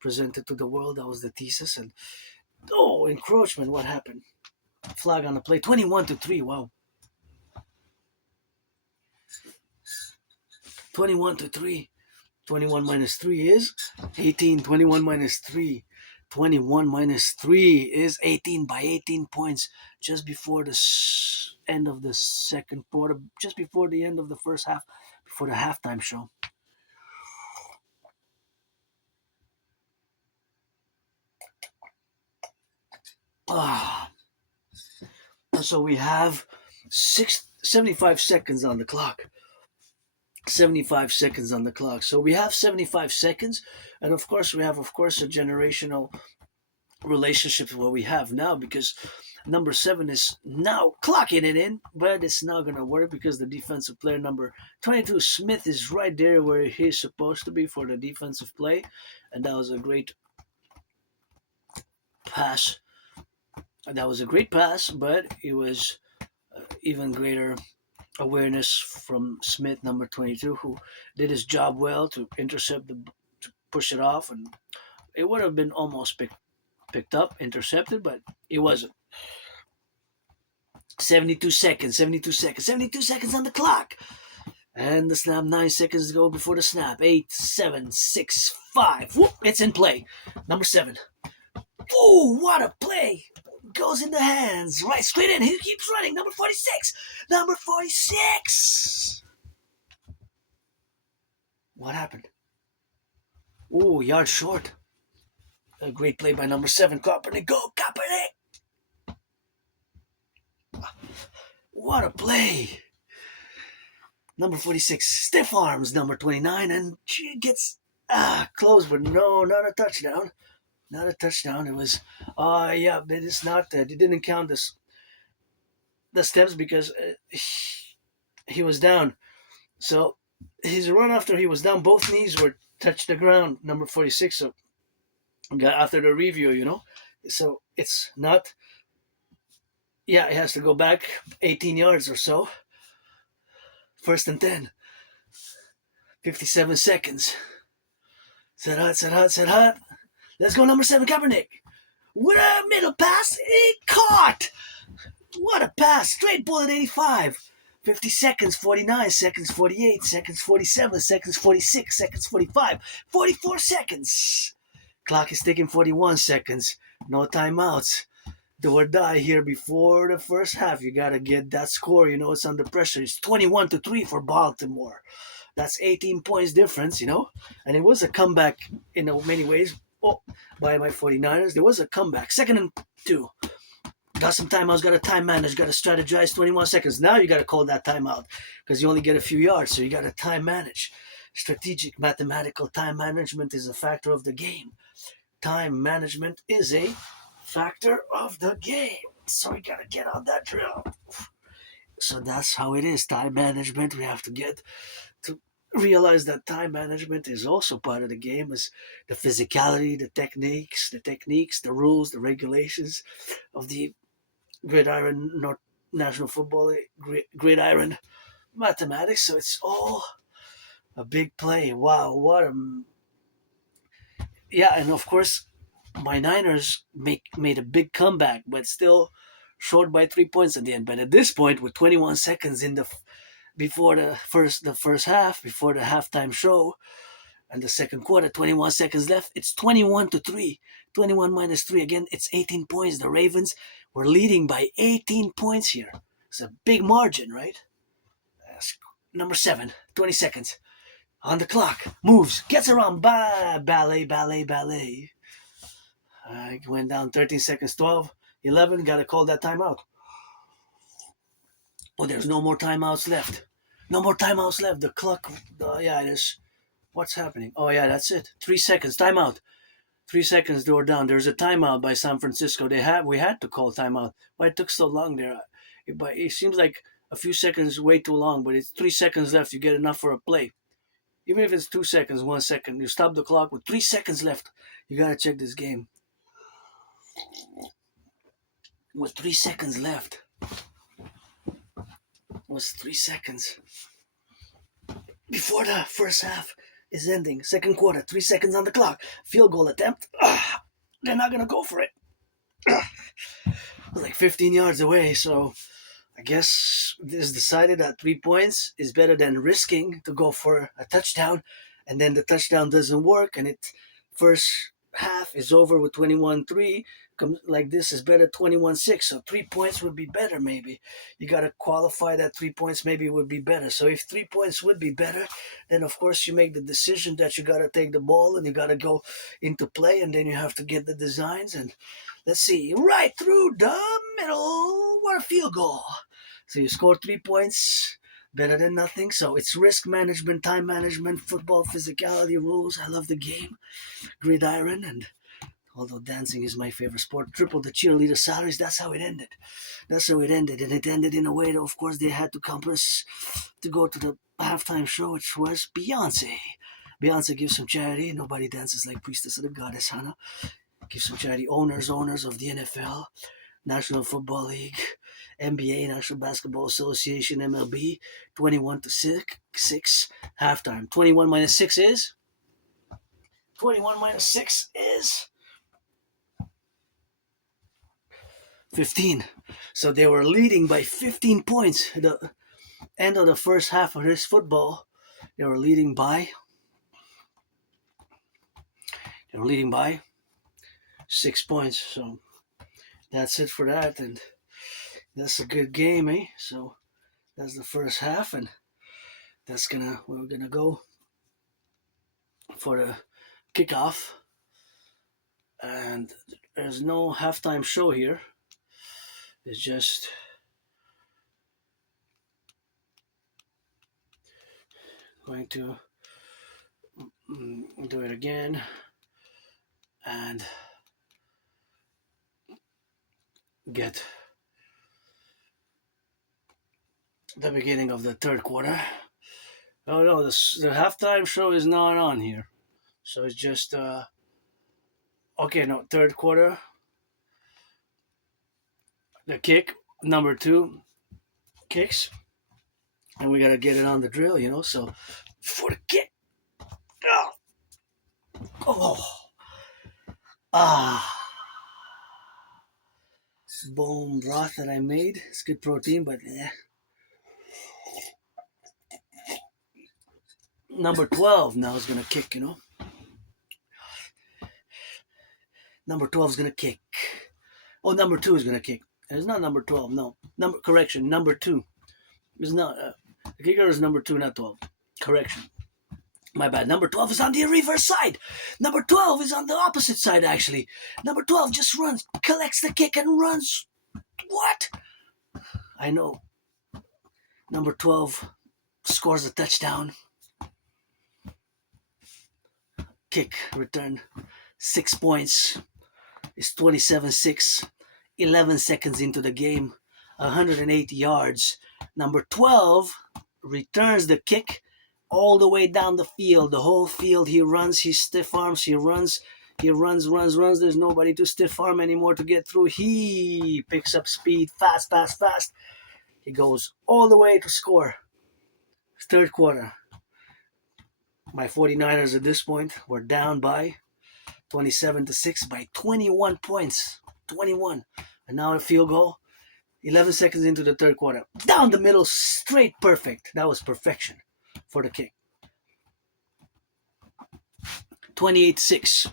presented to the world. That was the thesis. And encroachment, what happened? Flag on the play, 21-3. Wow. 21-3. 21 minus 3 is 18. 21 minus 3. 21 minus 3 is 18 by 18 points just before the end of the second quarter, just before the end of the first half, before the halftime show. So we have 75 seconds on the clock. 75 seconds on the clock. So we have 75 seconds, and of course we have, a generational relationship with what we have now, because number 7 is now clocking it in, but it's not going to work because the defensive player number 22, Smith, is right there where he's supposed to be for the defensive play, and that was a great pass. That was a great pass, but it was even greater awareness from Smith, number 22, who did his job well to intercept to push it off, and it would have been almost picked up, intercepted, but it wasn't. 72 seconds on the clock. And the snap, 9 seconds to go before the snap. 8, 7, 6, 5. Whoop, it's in play. Number 7. Ooh, what a play. Goes in the hands. Right, straight in. He keeps running. Number 46. Number 46. What happened? Ooh, yard short. A great play by number 7. Kaepernick. Go, Kaepernick. What a play. Number 46. Stiff arms. Number 29. And she gets close, but no, not a touchdown. Not a touchdown. It was, yeah, but it's not that. It didn't count the steps because he was down. So his run after he was down, both knees were touched the ground. Number 46. So after the review, so it's not. Yeah, it has to go back 18 yards or so. 1st and 10. 57 seconds. Set hot. Let's go, number 7, Kaepernick. With a middle pass, he caught. What a pass. Straight bullet, 85. 50 seconds, 49 seconds, 48 seconds, 47 seconds, 46 seconds, 45, 44 seconds. Clock is ticking, 41 seconds. No timeouts. Do or die here before the first half. You got to get that score. It's under pressure. It's 21-3 for Baltimore. That's 18 points difference, and it was a comeback in many ways. By my 49ers, there was a comeback. 2nd and 2. Got some timeouts, got to time manage, got to strategize 21 seconds. Now you got to call that timeout because you only get a few yards, so you got to time manage. Strategic, mathematical time management is a factor of the game. Time management is a factor of the game. So we got to get on that drill. So that's how it is. Time management, we have to get to realize that time management is also part of the game, is the physicality, the techniques, the rules, the regulations of the gridiron national football, gridiron mathematics. So it's all a big play. Wow, what a and of course my Niners made a big comeback, but still short by 3 points at the end. But at this point, with 21 seconds before the first half, before the halftime show, and the second quarter, 21 seconds left, it's 21-3. 21 minus 3 again. It's 18 points. The Ravens were leading by 18 points here. It's a big margin, right? Number 7, 20 seconds. On the clock, moves, gets around, ballet. Went down 13 seconds, 12, 11, got to call that timeout. Oh, there's no more timeouts left. No more timeouts left. The clock, there's, what's happening? Oh, yeah, that's it. 3 seconds, timeout. 3 seconds, they were down. There's a timeout by San Francisco. We had to call timeout. Why it took so long there? It seems like a few seconds way too long, but it's 3 seconds left. You get enough for a play. Even if it's 2 seconds, 1 second, you stop the clock with 3 seconds left. You got to check this game. With 3 seconds left. Was 3 seconds. Before the first half is ending. Second quarter, 3 seconds on the clock. Field goal attempt. They're not going to go for it. Like 15 yards away, so I guess it is decided that 3 points is better than risking to go for a touchdown, and then the touchdown doesn't work, and it first half is over with 21-3. Like this is better 21-6. So 3 points would be better. Maybe you got to qualify that 3 points. Maybe would be better. So if 3 points would be better, then of course you make the decision that you got to take the ball and you got to go into play, and then you have to get the designs. And let's see, right through the middle. What a field goal! So you score 3 points. Better than nothing. So it's risk management, time management, football, physicality, rules. I love the game. Gridiron, and although dancing is my favorite sport, triple the cheerleader salaries. That's how it ended. And it ended in a way that, of course, they had to compass to go to the halftime show, which was Beyonce. Beyonce gives some charity. Nobody dances like Priestess of the Goddess, Hannah. Gives some charity. Owners of the NFL, National Football League, NBA, National Basketball Association, MLB, 21-6, halftime. 21 minus 6 is? 21 minus 6 is 15. So they were leading by 15 points. At the end of the first half of this football, they were leading by 6 points. So that's it for that, and that's a good game, eh? So that's the first half, and we're gonna go for the kickoff. And there's no halftime show here. It's just going to do it again and get the beginning of the third quarter. Oh no, the halftime show is not on here. So it's just third quarter. The kick, number 2 kicks. And we gotta get it on the drill, so for the kick. Bone broth that I made. It's good protein, but Number 12 now is gonna kick, Number 12 is gonna kick. Oh, number 2 is gonna kick. It's not number 12, no. Number 2. It's not. The kicker is number 2, not 12. Correction. My bad. Number 12 is on the reverse side. Number 12 is on the opposite side, actually. Number 12 just runs, collects the kick, and runs. What? I know. Number 12 scores a touchdown. Kick return. 6 points. It's 27-6. 11 seconds into the game. 180 yards. Number 12 returns the kick all the way down the field. The whole field he runs, he stiff arms, he runs. He runs. There's nobody to stiff arm anymore to get through. He picks up speed fast. He goes all the way to score. Third quarter. My 49ers at this point were down by 27-6 by 21 points. 21. And now a field goal. 11 seconds into the third quarter. Down the middle, straight perfect. That was perfection for the kick. 28-6.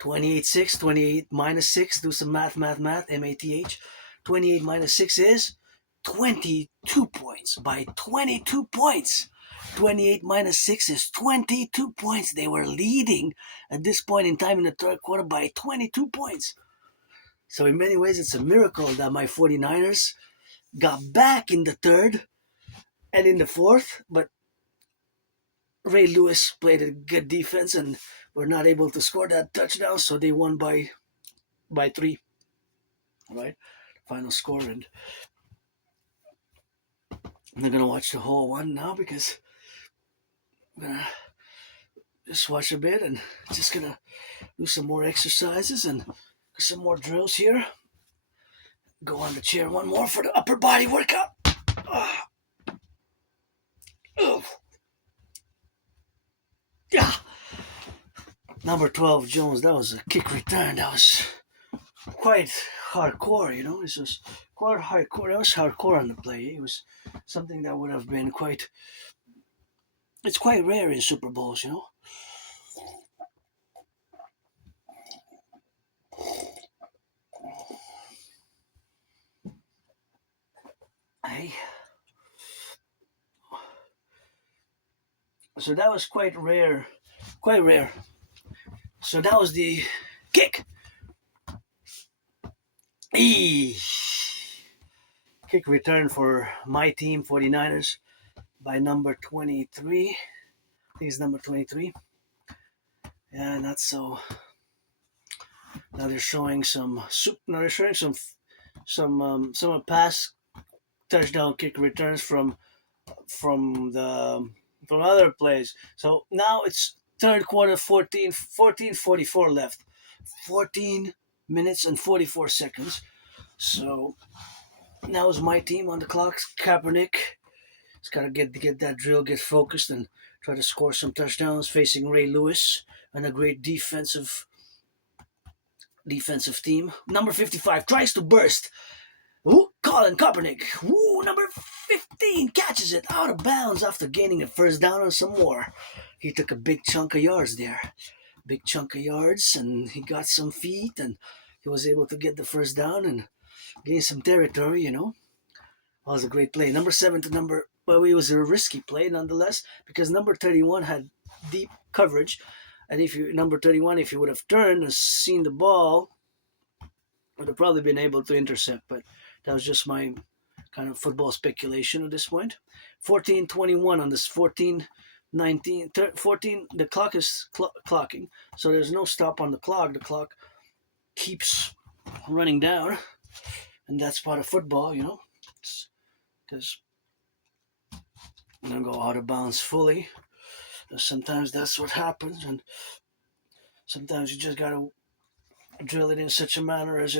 28-6, 28 minus 6. Do some math. M-A-T-H. 28 minus 6 is 22 points. By 22 points. 28 minus 6 is 22 points. They were leading at this point in time in the third quarter by 22 points. So in many ways, it's a miracle that my 49ers got back in the third and in the fourth, but Ray Lewis played a good defense and were not able to score that touchdown, so they won by 3. Right? Final score, and I'm not gonna watch the whole one now because I'm gonna just watch a bit and just gonna do some more exercises and some more drills here. Go on the chair one more for the upper body workout. Yeah. Number 12, Jones, that was a kick return. That was quite hardcore, you know. It was quite hardcore. That was hardcore on the play. It was something that would have been quite... It's quite rare in Super Bowls, you know. So that was quite rare. So that was the kick. Eee. Kick return for my team, 49ers, by number 23. I think it's number 23. Yeah, not so. Now they're showing some past touchdown kick returns from other plays. So now it's third quarter, 14:44 left. 14 minutes and 44 seconds. So now is my team on the clock. Kaepernick. He's got to get that drill, get focused, and try to score some touchdowns. Facing Ray Lewis and a great defensive team. Number 55 tries to burst. Ooh, Colin Kaepernick. Ooh, number 15 catches it out of bounds after gaining a first down and some more. He took a big chunk of yards there. And he got some feet, and he was able to get the first down and gain some territory, you know. That was a great play. Number 7 to number... Well, it was a risky play nonetheless because number 31 had deep coverage. And number 31, if you would have turned and seen the ball, would have probably been able to intercept. But that was just my kind of football speculation at this point. 14:21 on this 14:19, 14. The clock is clocking, so there's no stop on the clock. The clock keeps running down, and that's part of football, you know, because I'm gonna go out of bounds fully. Sometimes that's what happens, and sometimes you just gotta drill it in such a manner as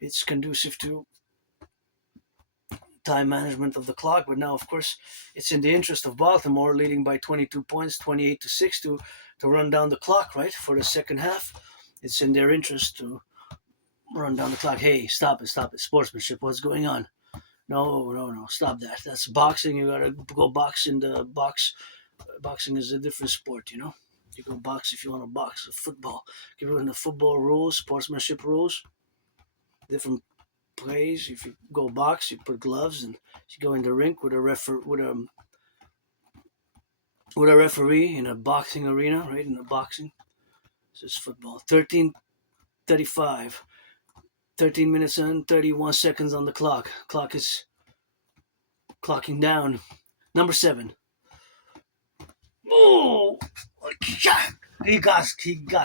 it's conducive to time management of the clock. But now, of course, it's in the interest of Baltimore, leading by 22 points, 28-6, to run down the clock, right, for the second half. It's in their interest to run down the clock. Hey, stop it. Sportsmanship, what's going on? No, stop that. That's boxing. You gotta go box in the box. Boxing is a different sport, you know. You go box if you want to box. Football, given the football rules, sportsmanship rules, different plays. If you go box, you put gloves, and you go in the rink with a with a referee in a boxing arena, right? In a boxing. This is football. 13:35. 13 minutes and 31 seconds on the clock. Clock is clocking down. Number 7. Oh, he got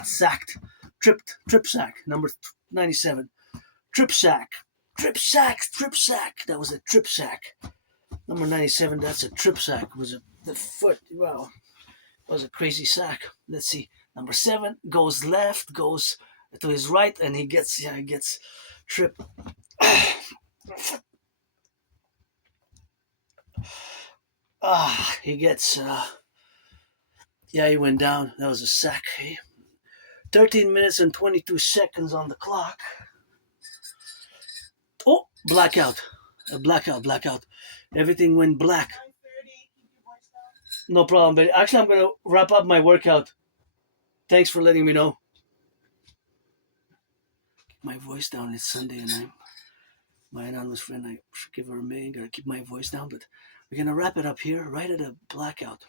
sacked. Trip sack. Number 97. Trip sack. Trip sack. Trip sack. That was a trip sack. Number 97. That's a trip sack. Was a the foot. Wow. It was a crazy sack. Let's see. Number 7 goes left, goes to his right, and he gets tripped. He gets he went down. That was a sack. 13 minutes and 22 seconds on the clock. Oh, blackout. Blackout. Everything went black. No problem, but actually I'm going to wrap up my workout. Thanks for letting me know. My voice down. It's Sunday and I'm my anonymous friend. I should give her a mail. Gotta keep my voice down, but we're going to wrap it up here right at a blackout.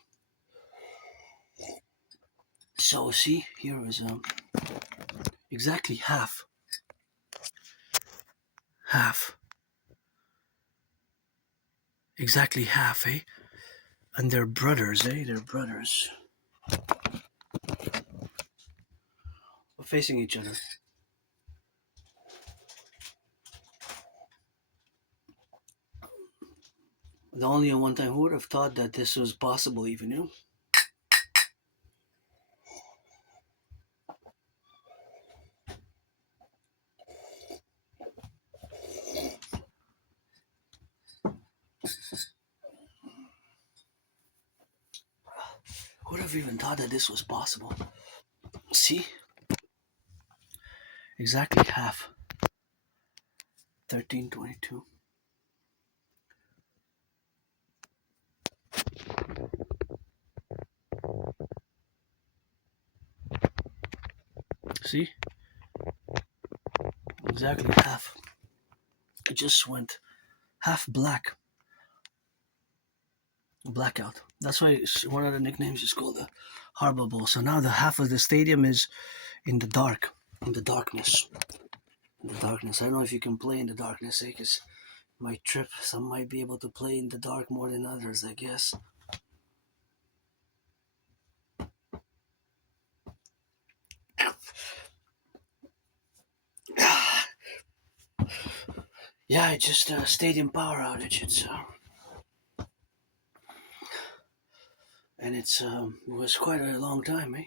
So see, here is exactly half. Exactly half, eh? And they're brothers, eh? They're brothers. We're facing each other. The only one time, who would have thought that this was possible even, you know? Who would have even thought that this was possible? See? Exactly half. 13:22. See? Exactly half. It just went half black. Blackout. That's why one of the nicknames is called the Harbor Bowl. So now the half of the stadium is in the dark, in the darkness. In the darkness. I don't know if you can play in the darkness, because my trip, some might be able to play in the dark more than others, I guess. Yeah, it's just a stadium power outage. It's and it was quite a long time. Eh?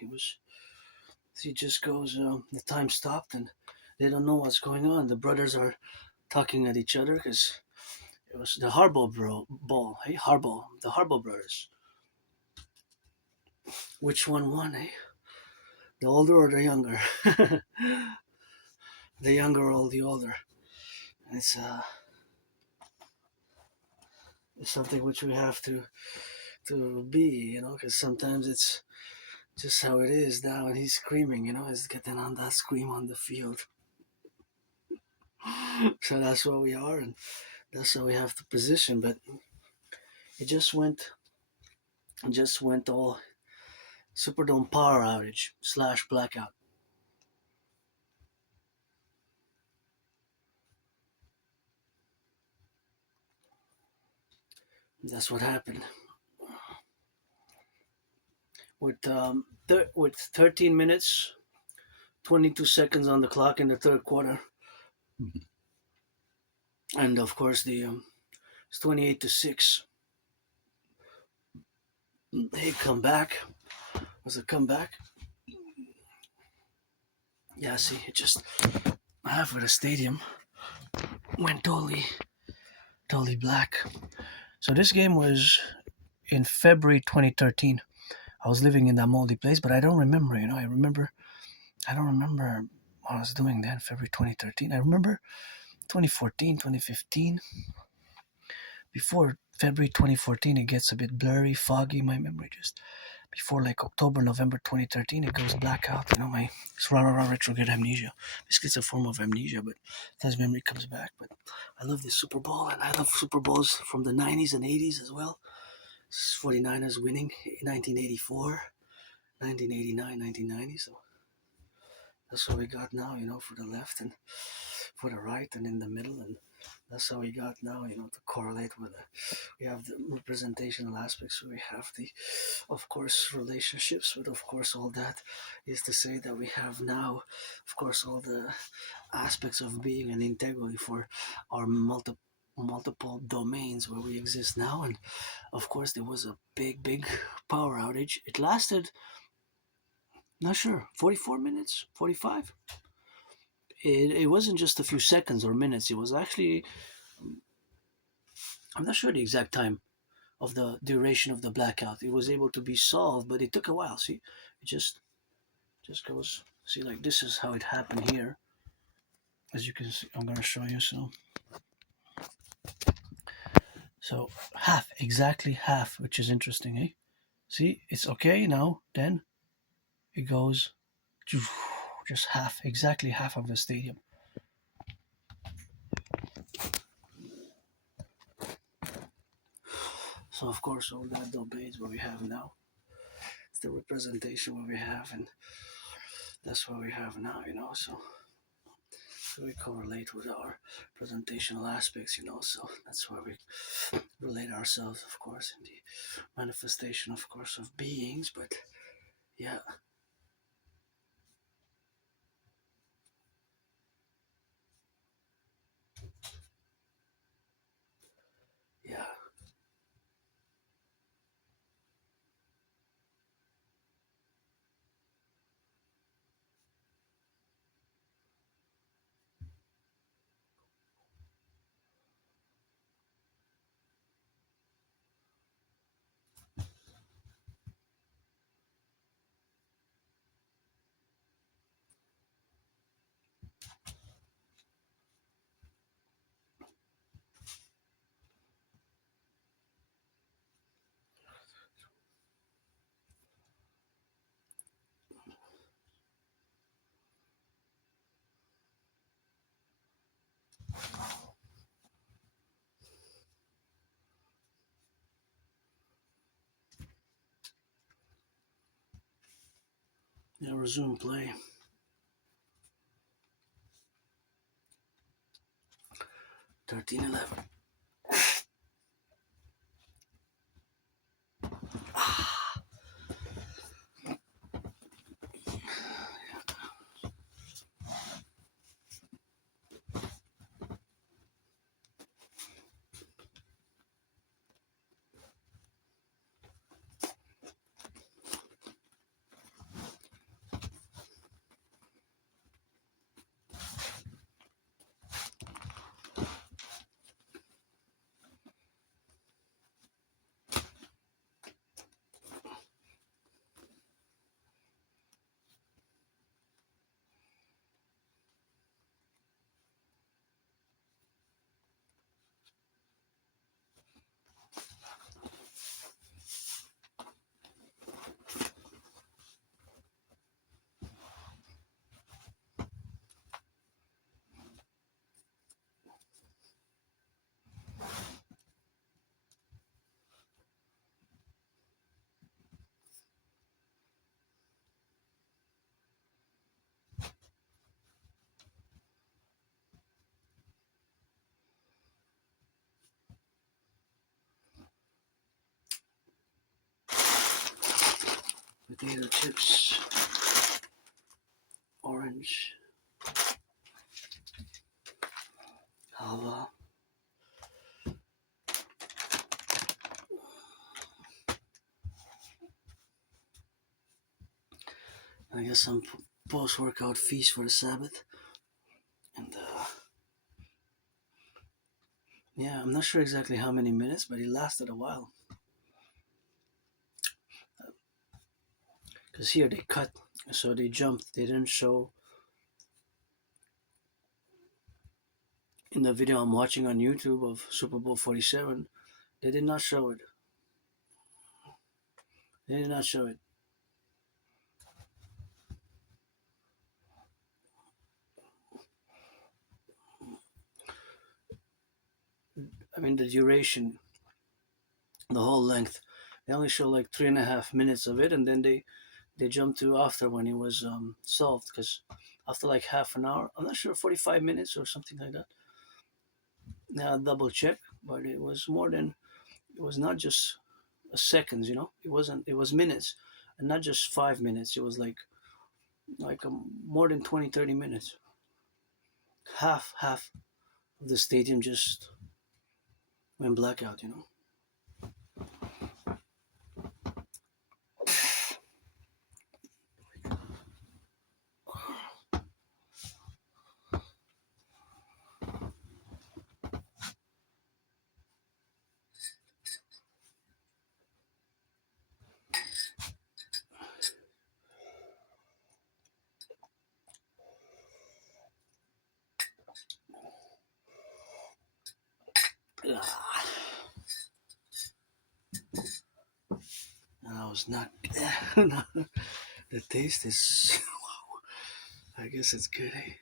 It just goes. The time stopped, and they don't know what's going on. The brothers are talking at each other because it was the Harbor Ball. Hey, the Harbor brothers. Which one won? Eh? The older or the younger? The younger or the older? It's it's something which we have to be, you know, because sometimes it's just how it is now. And he's screaming, you know, he's getting on that scream on the field. So that's what we are, and that's how we have to position. But it just went all Superdome power outage / blackout. That's what happened. With 13 minutes, 22 seconds on the clock in the third quarter, and of course it's 28-6. Hey, comeback. Was a comeback. Yeah, see, it just half of the stadium went totally black. So this game was in February 2013. I was living in that moldy place, but I don't remember. You know, I don't remember what I was doing then. February 2013. I remember 2014, 2015. Before February 2014, it gets a bit blurry, foggy. My memory just before like October, November 2013, it goes blackout. You know, it's retrograde amnesia. Basically, it's a form of amnesia, but sometimes memory comes back. But I love this Super Bowl, and I love Super Bowls from the 90s and 80s as well. 49ers winning in 1984, 1989, 1990. So that's what we got now, for the left and for the right and in the middle. And that's how we got now, to correlate with it. We have the representational aspects. We have the, of course, relationships. But of course, all that is to say that we have now, of course, all the aspects of being an integrity for our multiple domains where we exist now. And of course, there was a big power outage. It lasted, not sure, 44 minutes, 45. It wasn't just a few seconds or minutes. It was actually, I'm not sure the exact time of the duration of the blackout. It was able to be solved, but it took a while. See, it just goes. See, like this is how it happened here. As you can see, I'm gonna show you. So half, exactly half, which is interesting, eh? See, it's okay now. Then it goes just half, exactly half of the stadium. So of course, all that domains what we have now. It's the representation what we have, and that's what we have now. So we correlate with our presentational aspects. So that's where we relate ourselves, of course, in the manifestation, of course, of beings. But yeah. Yeah. Yeah, resume play. 13:11. Potato chips, orange, halva. I guess some post-workout feast for the Sabbath. And yeah, I'm not sure exactly how many minutes, but it lasted a while. Because here they cut, so they jumped. They didn't show in the video I'm watching on YouTube of Super Bowl 47. They did not show it. They did not show it. I mean, the duration, the whole length They only show like 3.5 minutes of it, and then they jump to after when it was solved. Because after like half an hour, I'm not sure, 45 minutes or something like that. Now double check, but it was more than, it was not just seconds, you know. It wasn't. It was minutes, and not just 5 minutes. It was like more than 20, 30 minutes. Half of the stadium just went blackout, you know. Ah, that was not. The taste is. I guess it's good. Eh?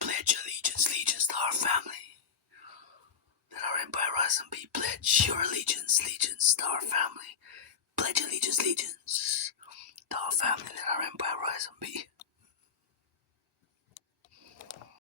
Pledge allegiance to our family. Let our empire rise and be. Pledge your allegiance to our family. Pledge allegiance to our family. Let our empire rise and be.